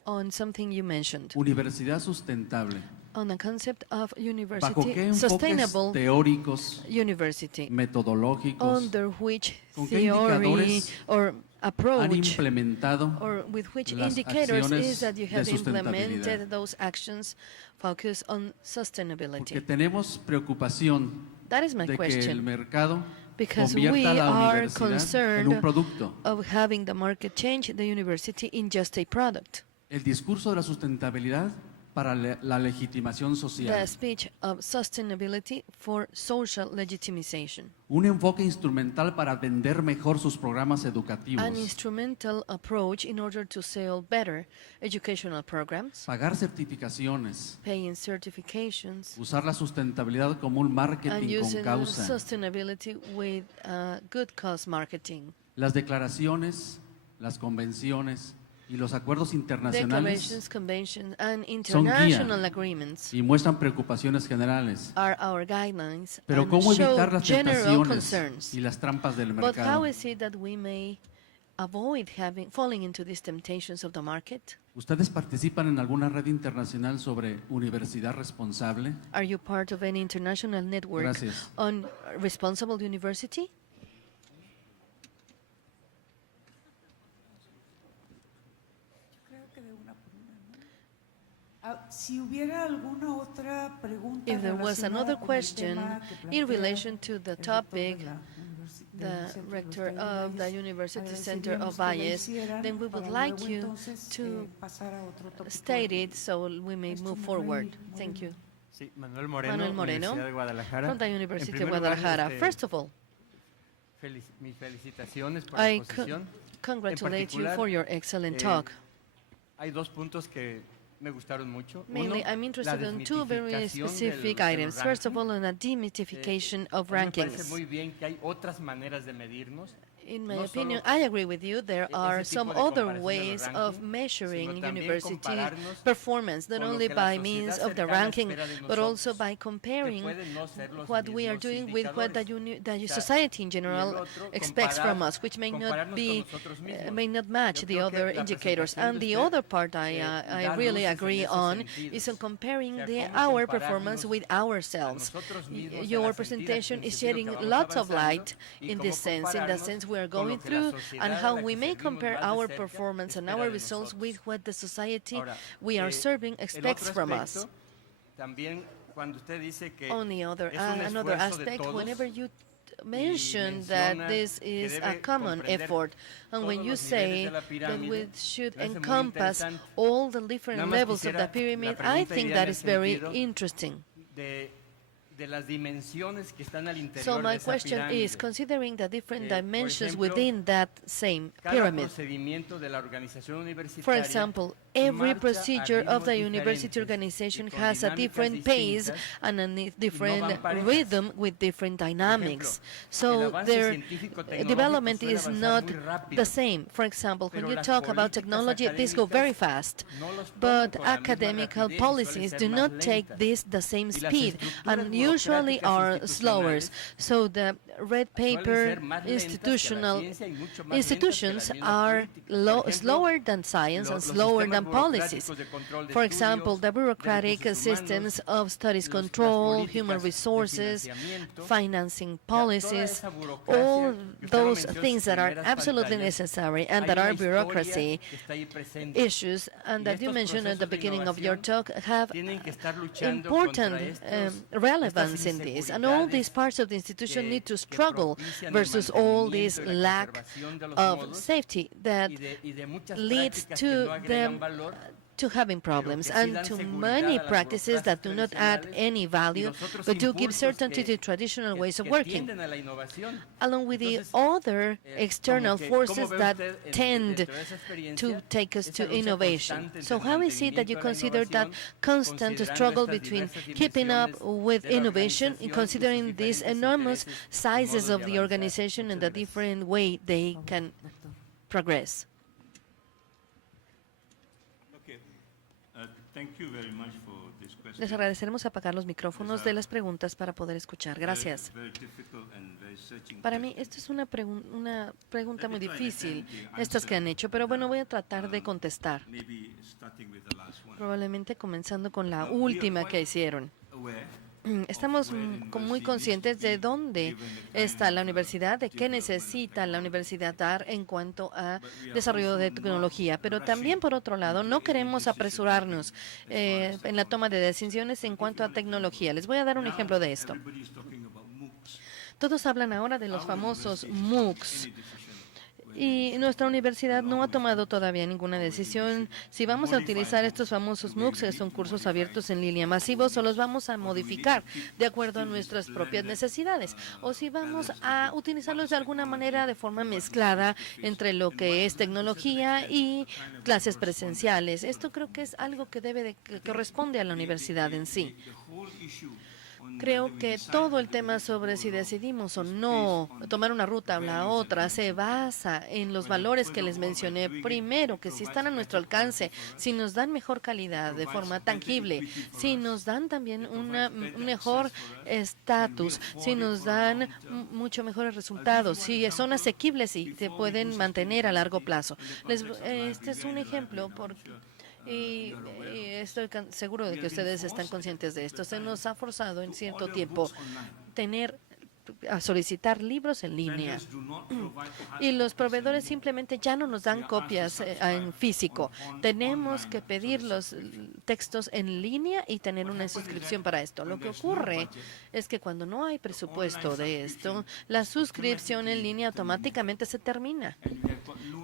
on something you mentioned, Universidad sustentable. on the concept of ¿Bajo qué university, enfoques sustainable teóricos, university, metodológicos under which ¿Con qué theory indicadores or han approach implementado or with which las indicators acciones is that you de have sustentabilidad? implemented those actions focused on Porque sustainability? tenemos preocupación That is my de que el question, mercado because we convierta la are universidad en un concerned producto. of having the market change the university in just a product. El discurso de la sustentabilidad para la legitimación The social. speech of sustainability for social legitimization. Un enfoque instrumental para vender mejor sus programas educativos. An instrumental approach in order to sell better educational programs, Pagar certificaciones. paying certifications, Usar la sustentabilidad como un and marketing con using causa. sustainability with good cause marketing. Las declaraciones, las convenciones y los acuerdos internacionales Declarations, conventions, and son guía international agreements y muestran preocupaciones generales. are our guidelines Pero and ¿cómo show evitar las general tentaciones concerns. y las trampas del But how mercado? is it that we may avoid falling into these temptations of the market? ¿Ustedes participan en alguna red internacional sobre universidad responsable? Are you part of any international network Gracias. on responsible university? Si hubiera alguna otra pregunta If there was another relacionada con el question tema que in plantea relation to the el rector topic, de la the Centro rector Universitario de of the Valles, University Center agradeceríamos of que la Valles, hicieran then we would para like luego you entonces, to pasar a otro tópico. state it so we may Esto move me forward. muy Thank you. Sí, Manuel Moreno, Manuel Moreno, Universidad de Guadalajara. from the En University of primer lugar, Guadalajara. First of all, mis felicitaciones por la I exposición. congratulate you particular, for your excellent eh, talk. Hay dos puntos que me gustaron mucho. Mainly, Uno, I'm la interested in two very desmitificación specific de los items. First of rankings. all, on a demystification of A mí me parece rankings. muy bien que hay otras maneras de medirnos. In my No opinion, solo I agree with you. There ese are tipo some de other comparación de los ways of rankings, measuring sino también university compararnos performance, not con lo only que la by sociedad means of the cercana ranking, espera de but also nosotros, by que comparing pueden no ser los what we are mismos doing with what the, indicadores. the O sea, society in y el general otro, expects from comparar- us, which may not compararnos be, con nosotros mismos. may not match Yo the creo que other la indicators. presentación And de the usted, other part I da really luces en agree esos on sentidos. is on comparing O sea, cómo our compararnos performance with ourselves. nosotros mismos en Your la sentido- presentation en is sentido que shedding vamos lots of avanzando light y in cómo this sense, in the compararnos sense we are con lo going que la through, sociedad and a how la we que may servimos compare más de our cerca performance and espera our de results nosotros. with what the society Ahora, we are serving el expects otro from us. aspecto, también cuando usted dice que On the other, es un another esfuerzo de aspect, todos, whenever you mention that menciona this que is a debe common comprender effort, and when todos you los say niveles de la that pirámide, we should me hace muy encompass interesante. all the different Nada más levels of the quisiera- pyramid, la I pregunta think iría that en el is very sentido interesting. de las dimensiones que están al interior So de my esa question is, pirámide. considering the different Por dimensions ejemplo, within that same Cada pyramid, procedimiento de la organización universitaria for example, every marcha a procedure of the ritmos university diferentes organization y con has a dinámicas different pace distintas and a different van parejas. rhythm with different dynamics. So el avance their científico-tecnológico development suele is avanzar not muy rápido, the same. For example, when pero you las talk about políticas technology, these go very académicas fast, no los toman but con la misma academical rapidez y suelen policies ser do más not take lentas. this the same Y las speed estructuras and usually burocráticas are slower. institucionales So the red suelen paper ser más lentas que la institutional ciencia y mucho más lentas que las institutions mismas are políticas. Por ejemplo, slower than science and los slower sistemas than policies. burocráticos de control de For example, estudios, the de bureaucratic recursos systems humanos, of studies las control, políticas human de resources, financiamiento, financing toda policies, esa burocracia all que usted lo those mencionó en things sus that are primeras absolutely pantallas, necessary and hay that una are historia bureaucracy que está ahí presente. issues, and Y that you estos mentioned at the procesos de beginning of your innovación talk have tienen que estar luchando important contra relevance in this, and all these parts of the institution need to struggle versus all this lack of safety that leads to them to having problems and to many practices that do not add any value, but do give certainty to traditional ways of working, along with the other external forces that tend to take us to innovation. So how is it that you consider that constant struggle between keeping up with innovation and considering these enormous sizes of the organization and the different way they can progress? Okay. Thank you very much for this question. Les agradeceremos apagar los micrófonos de las preguntas para poder escuchar. Gracias. Very difficult and very searching Para mí, question. esto es una pregunta muy difícil, estas que han hecho, pero bueno, voy a tratar de contestar, Maybe starting with the last one. probablemente comenzando con la última que hicieron. Aware Estamos muy conscientes de dónde está la universidad, de qué necesita la universidad dar en cuanto a desarrollo de tecnología, pero también, por otro lado, no queremos apresurarnos en la toma de decisiones en cuanto a tecnología. Les voy a dar un ejemplo de esto. everybody is talking about MOOCs. Todos hablan ahora de los famosos MOOCs. Y nuestra universidad no ha tomado todavía ninguna decisión si vamos a utilizar estos famosos MOOCs, que son cursos abiertos en línea masivos, o los vamos a modificar de acuerdo a nuestras propias necesidades, o si vamos a utilizarlos de alguna manera de forma mezclada entre lo que es tecnología y clases presenciales. Esto creo que es algo que que corresponde a la universidad en sí. The whole issue on Creo whether we que decide todo el to tema go sobre si for decidimos o no tomar una ruta o la otra se basa en los valores que les mencioné. Primero, que si están a nuestro alcance, si nos dan mejor calidad de forma tangible, si nos dan también un mejor estatus, si nos dan mucho mejores resultados, si son asequibles y se pueden mantener a largo plazo. Este es un ejemplo y estoy seguro de que ustedes están conscientes de esto. Se nos ha forzado en cierto tiempo tener a solicitar libros en línea. Y los proveedores simplemente ya no nos dan copias en físico. Tenemos que pedir los textos en línea y tener una suscripción para esto. Lo que ocurre es que cuando no hay presupuesto de esto, la suscripción en línea automáticamente se termina.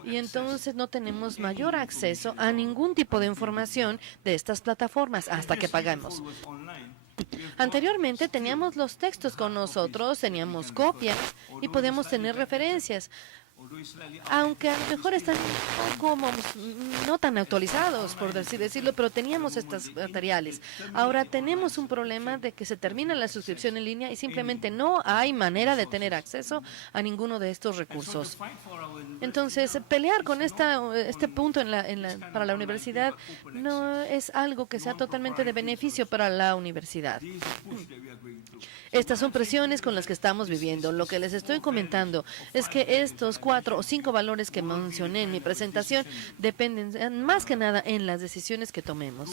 Y entonces no tenemos mayor acceso a ningún tipo de información de estas plataformas hasta que pagamos. Anteriormente teníamos los textos con nosotros, teníamos copias y podíamos tener referencias, aunque a lo mejor están un poco no tan actualizados, por así decirlo, pero teníamos estos materiales. Ahora tenemos un problema de que se termina la suscripción en línea y simplemente no hay manera de tener acceso a ninguno de estos recursos. Entonces, pelear con este punto para la universidad no es algo que sea totalmente de beneficio para la universidad. Estas son presiones con las que estamos viviendo. Lo que les estoy comentando es que estos 4 o 5 valores que mencioné en mi presentación dependen más que nada en las decisiones que tomemos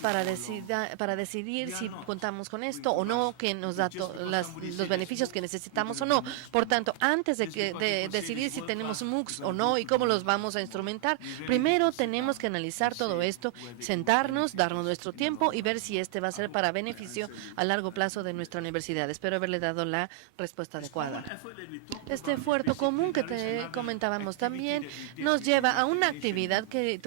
para decidir si contamos con esto o no, que nos da los beneficios que necesitamos o no. Por tanto, antes de decidir si tenemos MOOCs o no y cómo los vamos a instrumentar, primero tenemos que analizar todo esto, sentarnos, darnos nuestro tiempo y ver si este va a ser para beneficio a largo plazo de nuestra universidad. Espero haberle dado la respuesta adecuada. Este esfuerzo común que te comentábamos también nos lleva a una actividad que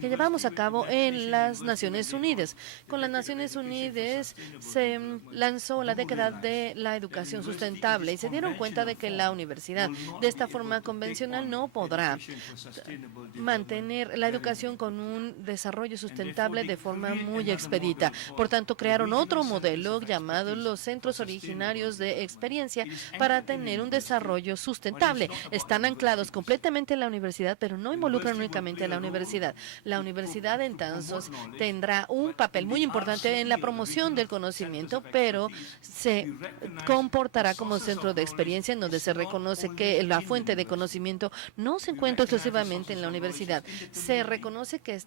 llevamos a cabo en las Naciones Unidas. Con las Naciones Unidas se lanzó la década de la educación sustentable y se dieron cuenta de que la universidad de esta forma convencional no podrá mantener la educación con un desarrollo sustentable de forma muy expedita. Por tanto, crearon otro modelo llamado los centros originarios de experiencia para tener un desarrollo sustentable. Están anclados completamente en la universidad, pero no involucran únicamente a la universidad. La universidad entonces tendrá un papel muy importante en la promoción del conocimiento, pero se comportará como centro de experiencia en donde se reconoce que la fuente de conocimiento no se encuentra exclusivamente en la universidad. Se reconoce que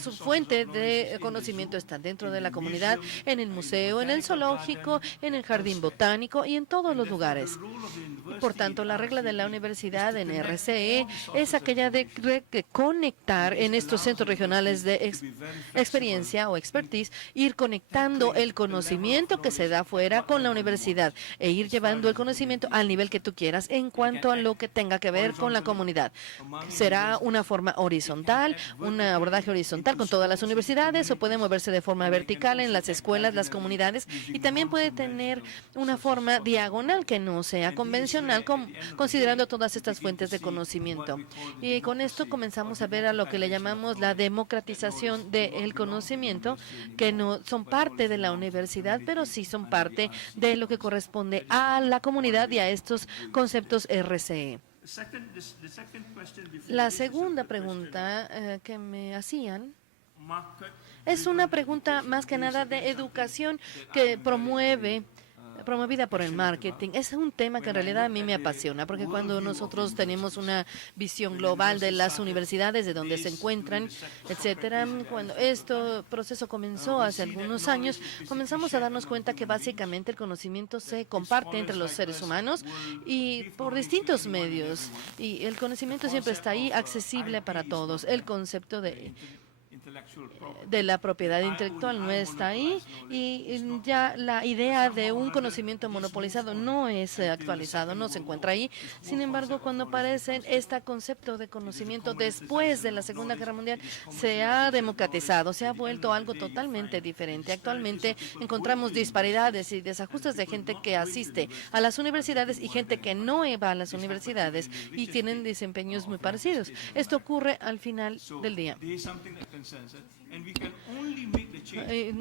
su fuente de conocimiento está dentro de la comunidad, en el museo, en el zoológico, en el jardín botánico y en todos los lugares. Por tanto, la regla de la universidad en RCE es aquella de conectar en estos centros regionales de experiencia o expertise, ir conectando el conocimiento que se da afuera con la universidad e ir llevando el conocimiento al nivel que tú quieras en cuanto a lo que tenga que ver con la comunidad. Será una forma horizontal, un abordaje horizontal con todas las universidades, o puede moverse de forma vertical en las escuelas, las comunidades, y también puede tener una forma diagonal que no sea convencional, considerando todas estas fuentes de conocimiento. Y con esto comenzamos a ver a lo que le llamamos la democratización del conocimiento, que no son parte de la universidad, pero sí son parte de lo que corresponde a la comunidad y a estos conceptos RCE. La segunda pregunta que me hacían es una pregunta más que nada de educación que promovida por el marketing. Es un tema que en realidad a mí me apasiona, porque cuando nosotros tenemos una visión global de las universidades, de donde se encuentran, etcétera, cuando este proceso comenzó hace algunos años, comenzamos a darnos cuenta que básicamente el conocimiento se comparte entre los seres humanos y por distintos medios, y el conocimiento siempre está ahí, accesible para todos. El concepto de la propiedad intelectual no está ahí, y ya la idea de un conocimiento monopolizado no es actualizado, no se encuentra ahí. Sin embargo, cuando aparece este concepto de conocimiento después de la Segunda Guerra Mundial, se ha democratizado, se ha vuelto algo totalmente diferente. Actualmente encontramos disparidades y desajustes de gente que asiste a las universidades y gente que no va a las universidades y tienen desempeños muy parecidos. Esto ocurre al final del día.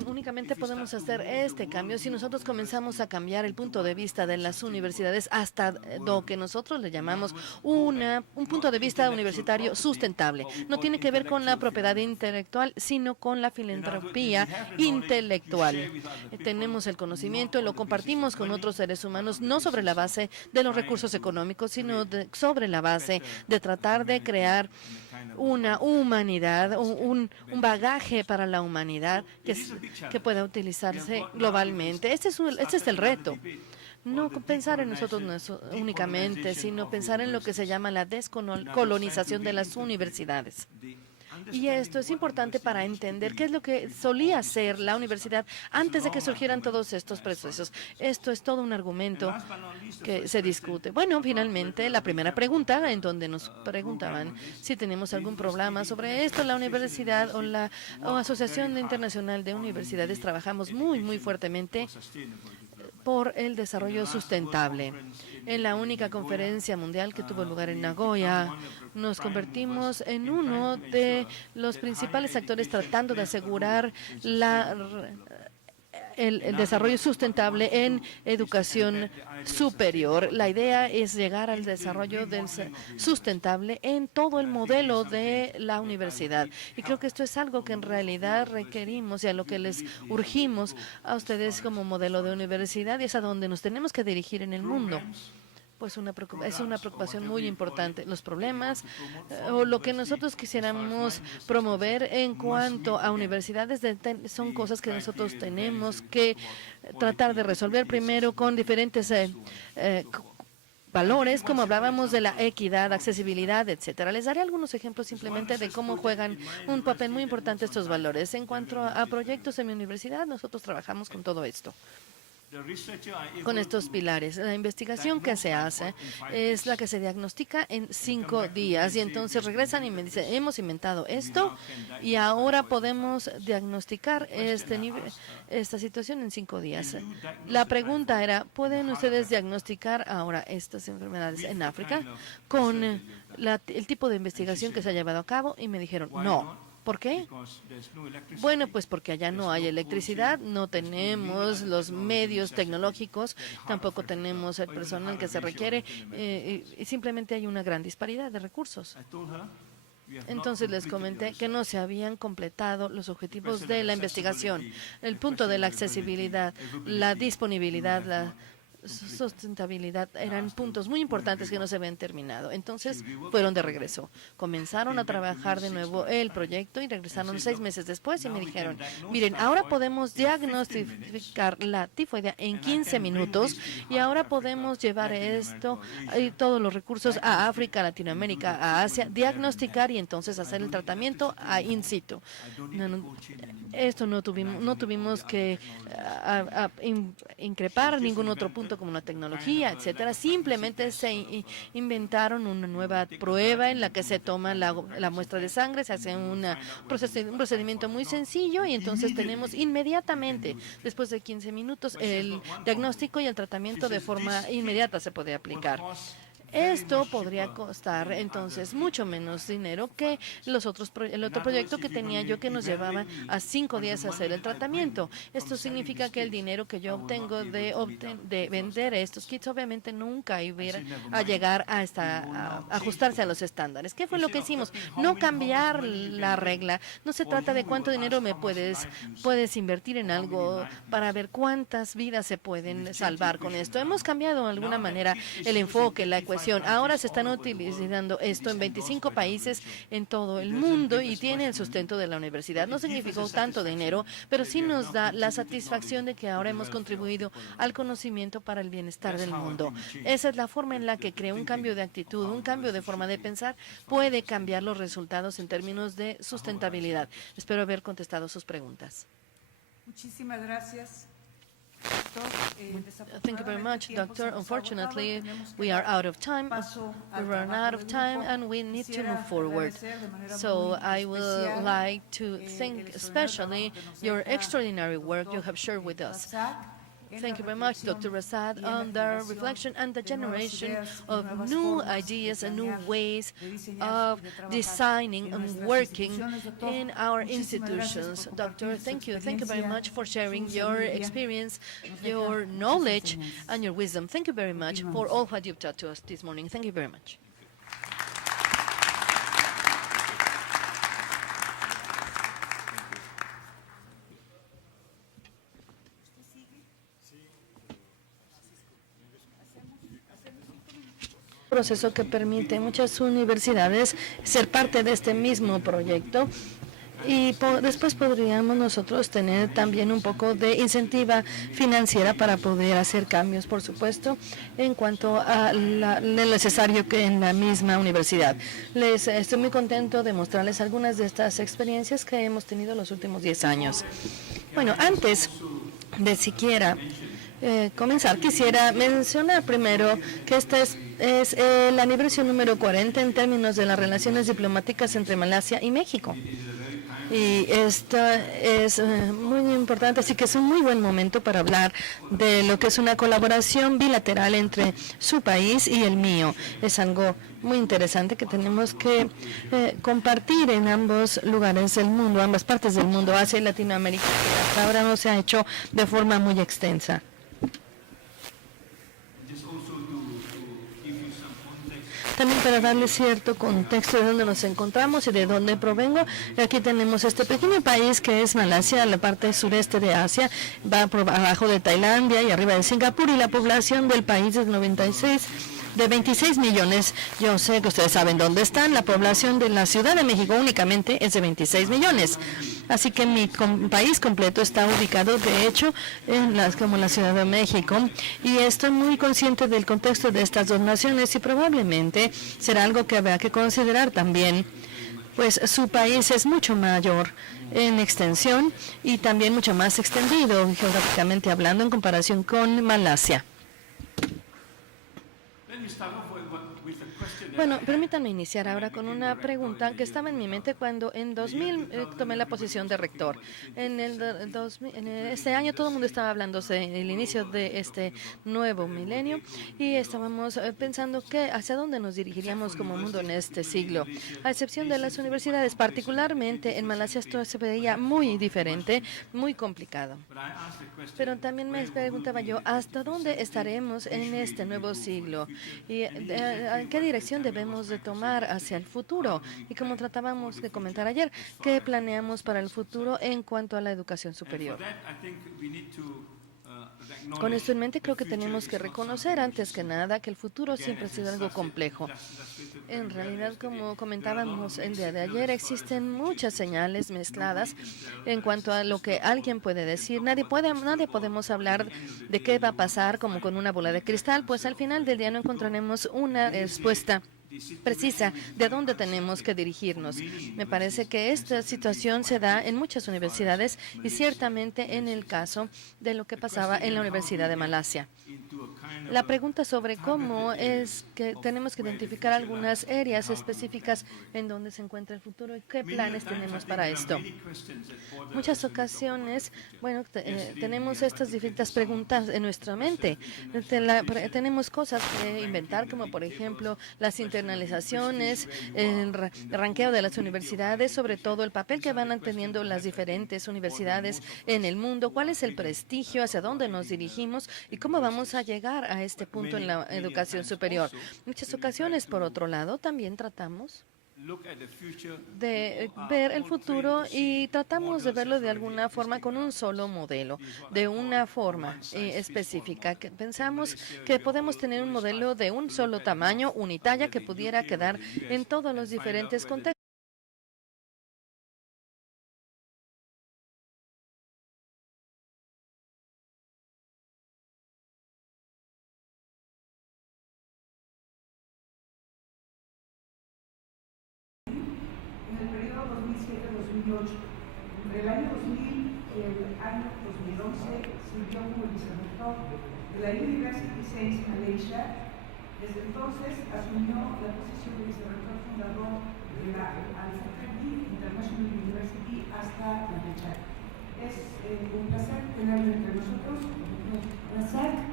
Únicamente podemos hacer este cambio si nosotros comenzamos a cambiar el punto de vista de las universidades hasta lo que nosotros le llamamos un punto de vista universitario sustentable. No tiene que ver con la propiedad intelectual, sino con la filantropía intelectual. Tenemos el conocimiento y lo compartimos con otros seres humanos, no sobre la base de los recursos económicos, sino sobre la base de tratar de crear una humanidad, un bagaje para la humanidad que pueda utilizarse globalmente. Este es el reto. No pensar en nosotros únicamente, sino pensar en lo que se llama la descolonización de las universidades. Y esto es importante para entender qué es lo que solía ser la universidad antes de que surgieran todos estos procesos. Esto es todo un argumento que se discute. Bueno, finalmente, la primera pregunta, en donde nos preguntaban si tenemos algún problema sobre esto, la universidad o la Asociación Internacional de Universidades trabajamos muy fuertemente por el desarrollo sustentable. En la única conferencia mundial que tuvo lugar en Nagoya, nos convertimos en uno de los principales actores tratando de asegurar el desarrollo sustentable en educación superior. La idea es llegar al desarrollo sustentable en todo el modelo de la universidad. Y creo que esto es algo que en realidad requerimos y a lo que les urgimos a ustedes como modelo de universidad, y es a donde nos tenemos que dirigir en el mundo. Pues es una preocupación muy importante. Los problemas o lo que nosotros quisiéramos promover en cuanto a universidades son cosas que nosotros tenemos que tratar de resolver primero con diferentes valores, como hablábamos de la equidad, accesibilidad, etcétera. Les daré algunos ejemplos simplemente de cómo juegan un papel muy importante estos valores. En cuanto a proyectos en mi universidad, nosotros trabajamos con todo esto, con estos pilares. La investigación que se hace es la que se diagnostica en 5 días y entonces regresan y me dicen, hemos inventado esto y ahora podemos diagnosticar esta situación en 5 días. La pregunta era, ¿pueden ustedes diagnosticar ahora estas enfermedades en África con el tipo de investigación que se ha llevado a cabo? Y me dijeron, no. ¿Por qué? Bueno, pues porque allá no hay electricidad, no tenemos los medios tecnológicos, tampoco tenemos el personal que se requiere y simplemente hay una gran disparidad de recursos. Entonces les comenté que no se habían completado los objetivos de la investigación, el punto de la accesibilidad, la disponibilidad, la sustentabilidad eran puntos muy importantes que no se habían terminado. Entonces fueron de regreso. Comenzaron a trabajar de nuevo el proyecto y regresaron 6 meses después y me dijeron, miren, ahora podemos diagnosticar la tifoidea en 15 minutos y ahora podemos llevar esto y todos los recursos a África, Latinoamérica, a Asia, diagnosticar y entonces hacer el tratamiento in situ. Esto no tuvimos que increpar ningún otro punto como la tecnología, etcétera. Simplemente se inventaron una nueva prueba en la que se toma la muestra de sangre, se hace un procedimiento muy sencillo y entonces tenemos inmediatamente, después de 15 minutos, el diagnóstico y el tratamiento de forma inmediata se puede aplicar. Esto podría costar entonces mucho menos dinero que el otro proyecto que tenía yo, que nos llevaba a 5 días a hacer el tratamiento. Esto significa que el dinero que yo obtengo de vender estos kits obviamente nunca iba a llegar a ajustarse a los estándares. ¿Qué fue lo que hicimos? No cambiar la regla. No se trata de cuánto dinero puedes invertir en algo para ver cuántas vidas se pueden salvar con esto. Hemos cambiado de alguna manera el enfoque, la ecuación. Ahora se están utilizando esto en 25 países en todo el mundo y tiene el sustento de la universidad. No significó tanto dinero, pero sí nos da la satisfacción de que ahora hemos contribuido al conocimiento para el bienestar del mundo. Esa es la forma en la que creo un cambio de actitud, un cambio de forma de pensar puede cambiar los resultados en términos de sustentabilidad. Espero haber contestado sus preguntas. Muchísimas gracias. Thank you very much, Doctor. Unfortunately, we are out of time. We run out of time and we need to move forward. So I would like to thank especially your extraordinary work you have shared with us. Thank you very much, Dr. Rasad, on the reflection and the generation of new ideas and new ways of designing and working in our institutions. Doctor, thank you. Thank you very much for sharing your experience, your knowledge, and your wisdom. Thank you very much for all what you've taught to us this morning. Thank you very much. proceso que permite a muchas universidades ser parte de este mismo proyecto. Y después podríamos nosotros tener también un poco de incentiva financiera para poder hacer cambios, por supuesto, en cuanto a lo necesario que en la misma universidad. Estoy muy contento de mostrarles algunas de estas experiencias que hemos tenido los últimos 10 años. Bueno, antes de siquiera comenzar, quisiera mencionar primero que esta es el aniversario número 40 en términos de las relaciones diplomáticas entre Malasia y México. Y esto es muy importante, así que es un muy buen momento para hablar de lo que es una colaboración bilateral entre su país y el mío. Es algo muy interesante que tenemos que compartir en ambos lugares del mundo, ambas partes del mundo, Asia y Latinoamérica, que hasta ahora no se ha hecho de forma muy extensa. También para darle cierto contexto de dónde nos encontramos y de dónde provengo, aquí tenemos este pequeño país que es Malasia, la parte sureste de Asia, va por abajo de Tailandia y arriba de Singapur, y la población del país es de 26 millones. Yo sé que ustedes saben dónde están. La población de la Ciudad de México únicamente es de 26 millones. Así que mi país completo está ubicado, de hecho, como la Ciudad de México. Y estoy muy consciente del contexto de estas dos naciones y probablemente será algo que habrá que considerar también, pues su país es mucho mayor en extensión y también mucho más extendido geográficamente hablando en comparación con Malasia. Bueno, permítanme iniciar ahora con una pregunta que estaba en mi mente cuando en 2000 tomé la posición de rector. En este año todo el mundo estaba hablando del inicio de este nuevo milenio y estábamos pensando hacia dónde nos dirigiríamos como mundo en este siglo. A excepción de las universidades, particularmente en Malasia, esto se veía muy diferente, muy complicado. Pero también me preguntaba yo, ¿hasta dónde estaremos en este nuevo siglo? ¿Y en qué dirección debemos de tomar hacia el futuro? Y como tratábamos de comentar ayer, ¿qué planeamos para el futuro en cuanto a la educación superior? Con esto en mente, creo que tenemos que reconocer antes que nada que el futuro siempre ha sido algo complejo. En realidad, como comentábamos el día de ayer, existen muchas señales mezcladas en cuanto a lo que alguien puede decir. Nadie podemos hablar de qué va a pasar como con una bola de cristal, pues al final del día no encontraremos una respuesta precisa de dónde tenemos que dirigirnos. Me parece que esta situación se da en muchas universidades y ciertamente en el caso de lo que pasaba en la Universidad de Malasia. La pregunta sobre cómo es que tenemos que identificar algunas áreas específicas en donde se encuentra el futuro y qué planes tenemos para esto. Muchas ocasiones, bueno, tenemos estas diferentes preguntas en nuestra mente. Tenemos cosas que inventar, como por ejemplo las internalizaciones, el ranqueo de las universidades, sobre todo el papel que van teniendo las diferentes universidades en el mundo, cuál es el prestigio, hacia dónde nos dirigimos y cómo vamos a llegar a este punto en la educación superior. Muchas ocasiones, por otro lado, también tratamos de ver el futuro y tratamos de verlo de alguna forma con un solo modelo, de una forma específica. Que pensamos que podemos tener un modelo de un solo tamaño, unitaria, que pudiera quedar en todos los diferentes contextos. Entre el año 2000 y el año 2011 sirvió como vicerrector de la University Science Malaysia. Desde entonces asumió la posición de vicerrector fundador de la Al-Fakir International University hasta la fecha. Es un placer tenerlo entre nosotros. Razak,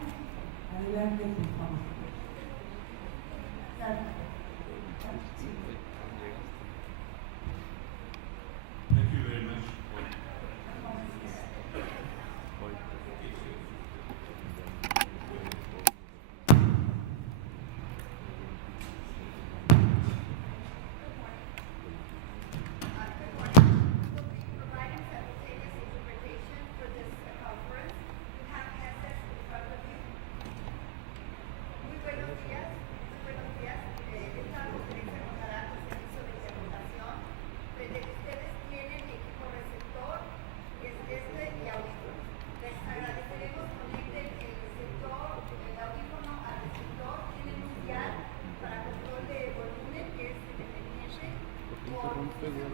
adelante, por favor. Thank you very much. Thank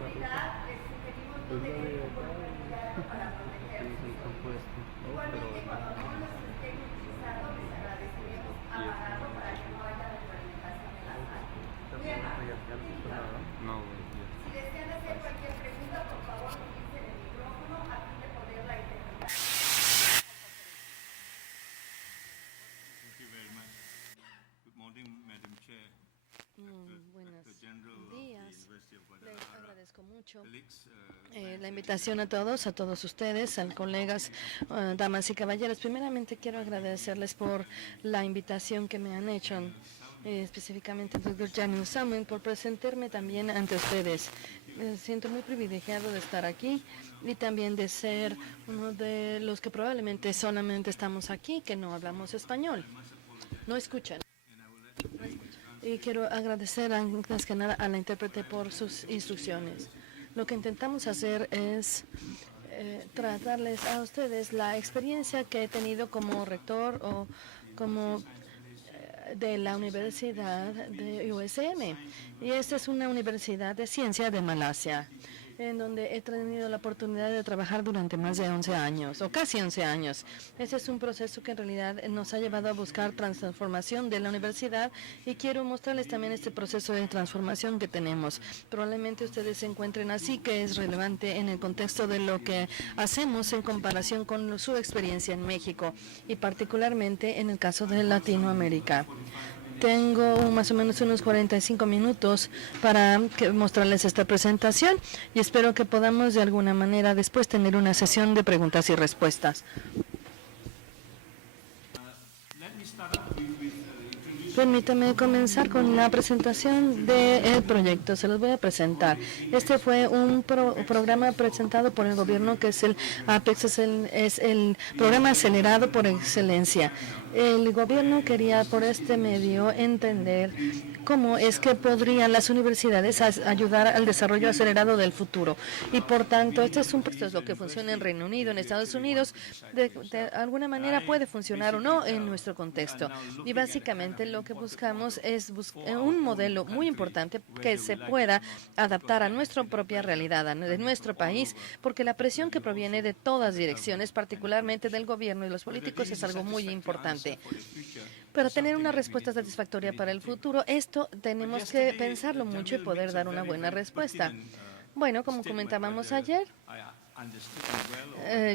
you very much. Good morning, Madam Chair, Buenos Director General of the días. University of Les Guadalajara. agradezco mucho Colleagues, la invitación a todos ustedes, a colegas, damas y caballeros. Primeramente quiero agradecerles por la invitación que me han hecho, específicamente al Dr. Daniel Salmon, por presentarme también ante ustedes. Me siento muy privilegiado de estar aquí y también de ser uno de los que probablemente solamente estamos aquí, que no hablamos español. No escuchan. Y quiero agradecer antes que nada a la intérprete por sus instrucciones. Lo que intentamos hacer es tratarles a ustedes la experiencia que he tenido como rector o como de la Universidad de USM. Y esta es una universidad de ciencia de Malasia, en donde he tenido la oportunidad de trabajar durante más de 11 años, o casi 11 años. Ese es un proceso que en realidad nos ha llevado a buscar transformación de la universidad y quiero mostrarles también este proceso de transformación que tenemos. Probablemente ustedes se encuentren así, que es relevante en el contexto de lo que hacemos en comparación con su experiencia en México y particularmente en el caso de Latinoamérica. Tengo más o menos unos 45 minutos para mostrarles esta presentación y espero que podamos de alguna manera después tener una sesión de preguntas y respuestas. Permítame comenzar con la presentación del proyecto. Se los voy a presentar. Este fue un programa presentado por el gobierno que es el APEX, es el programa acelerado por excelencia. El gobierno quería por este medio entender cómo es que podrían las universidades ayudar al desarrollo acelerado del futuro. Y por tanto, esto es lo que funciona en Reino Unido, en Estados Unidos, de alguna manera puede funcionar o no en nuestro contexto. Y básicamente lo que buscamos es un modelo muy importante que se pueda adaptar a nuestra propia realidad, de nuestro país, porque la presión que proviene de todas direcciones, particularmente del gobierno y los políticos, es algo muy importante. Para tener una respuesta satisfactoria para el futuro, esto tenemos que pensarlo mucho y poder dar una buena respuesta. Bueno, como comentábamos ayer,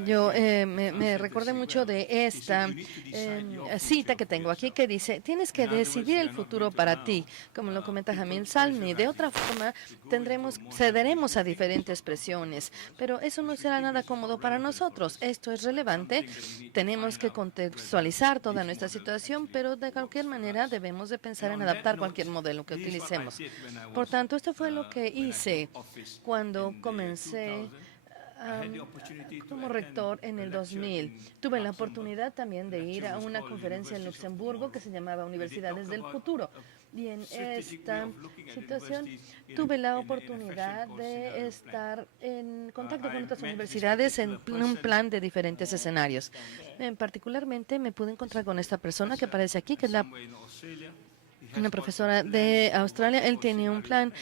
yo me recordé mucho de esta cita que tengo aquí que dice: tienes que decidir el futuro para ti, como lo comenta Jamil Salmi. De otra forma, cederemos a diferentes presiones, pero eso no será nada cómodo para nosotros. Esto es relevante, tenemos que contextualizar toda nuestra situación, pero de cualquier manera debemos de pensar en adaptar cualquier modelo que utilicemos. Por tanto, esto fue lo que hice cuando comencé como rector en el 2000. Tuve la oportunidad también de ir a una conferencia en Luxemburgo que se llamaba Universidades del Futuro. Y en esta situación tuve la oportunidad de estar en contacto con otras universidades en un plan de diferentes escenarios. Particularmente me pude encontrar con esta persona que aparece aquí, que es una profesora de Australia. Ella tiene un plan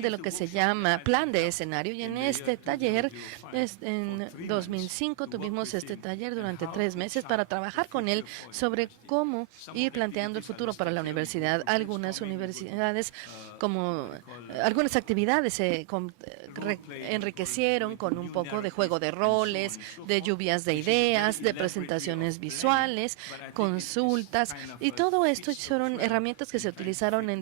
de lo que se llama plan de escenario, y en este taller, en 2005, tuvimos este taller durante 3 meses para trabajar con él sobre cómo ir planteando el futuro para la universidad. Algunas universidades, algunas actividades se enriquecieron con un poco de juego de roles, de lluvias de ideas, de presentaciones visuales, consultas, y todo esto fueron herramientas que se utilizaron en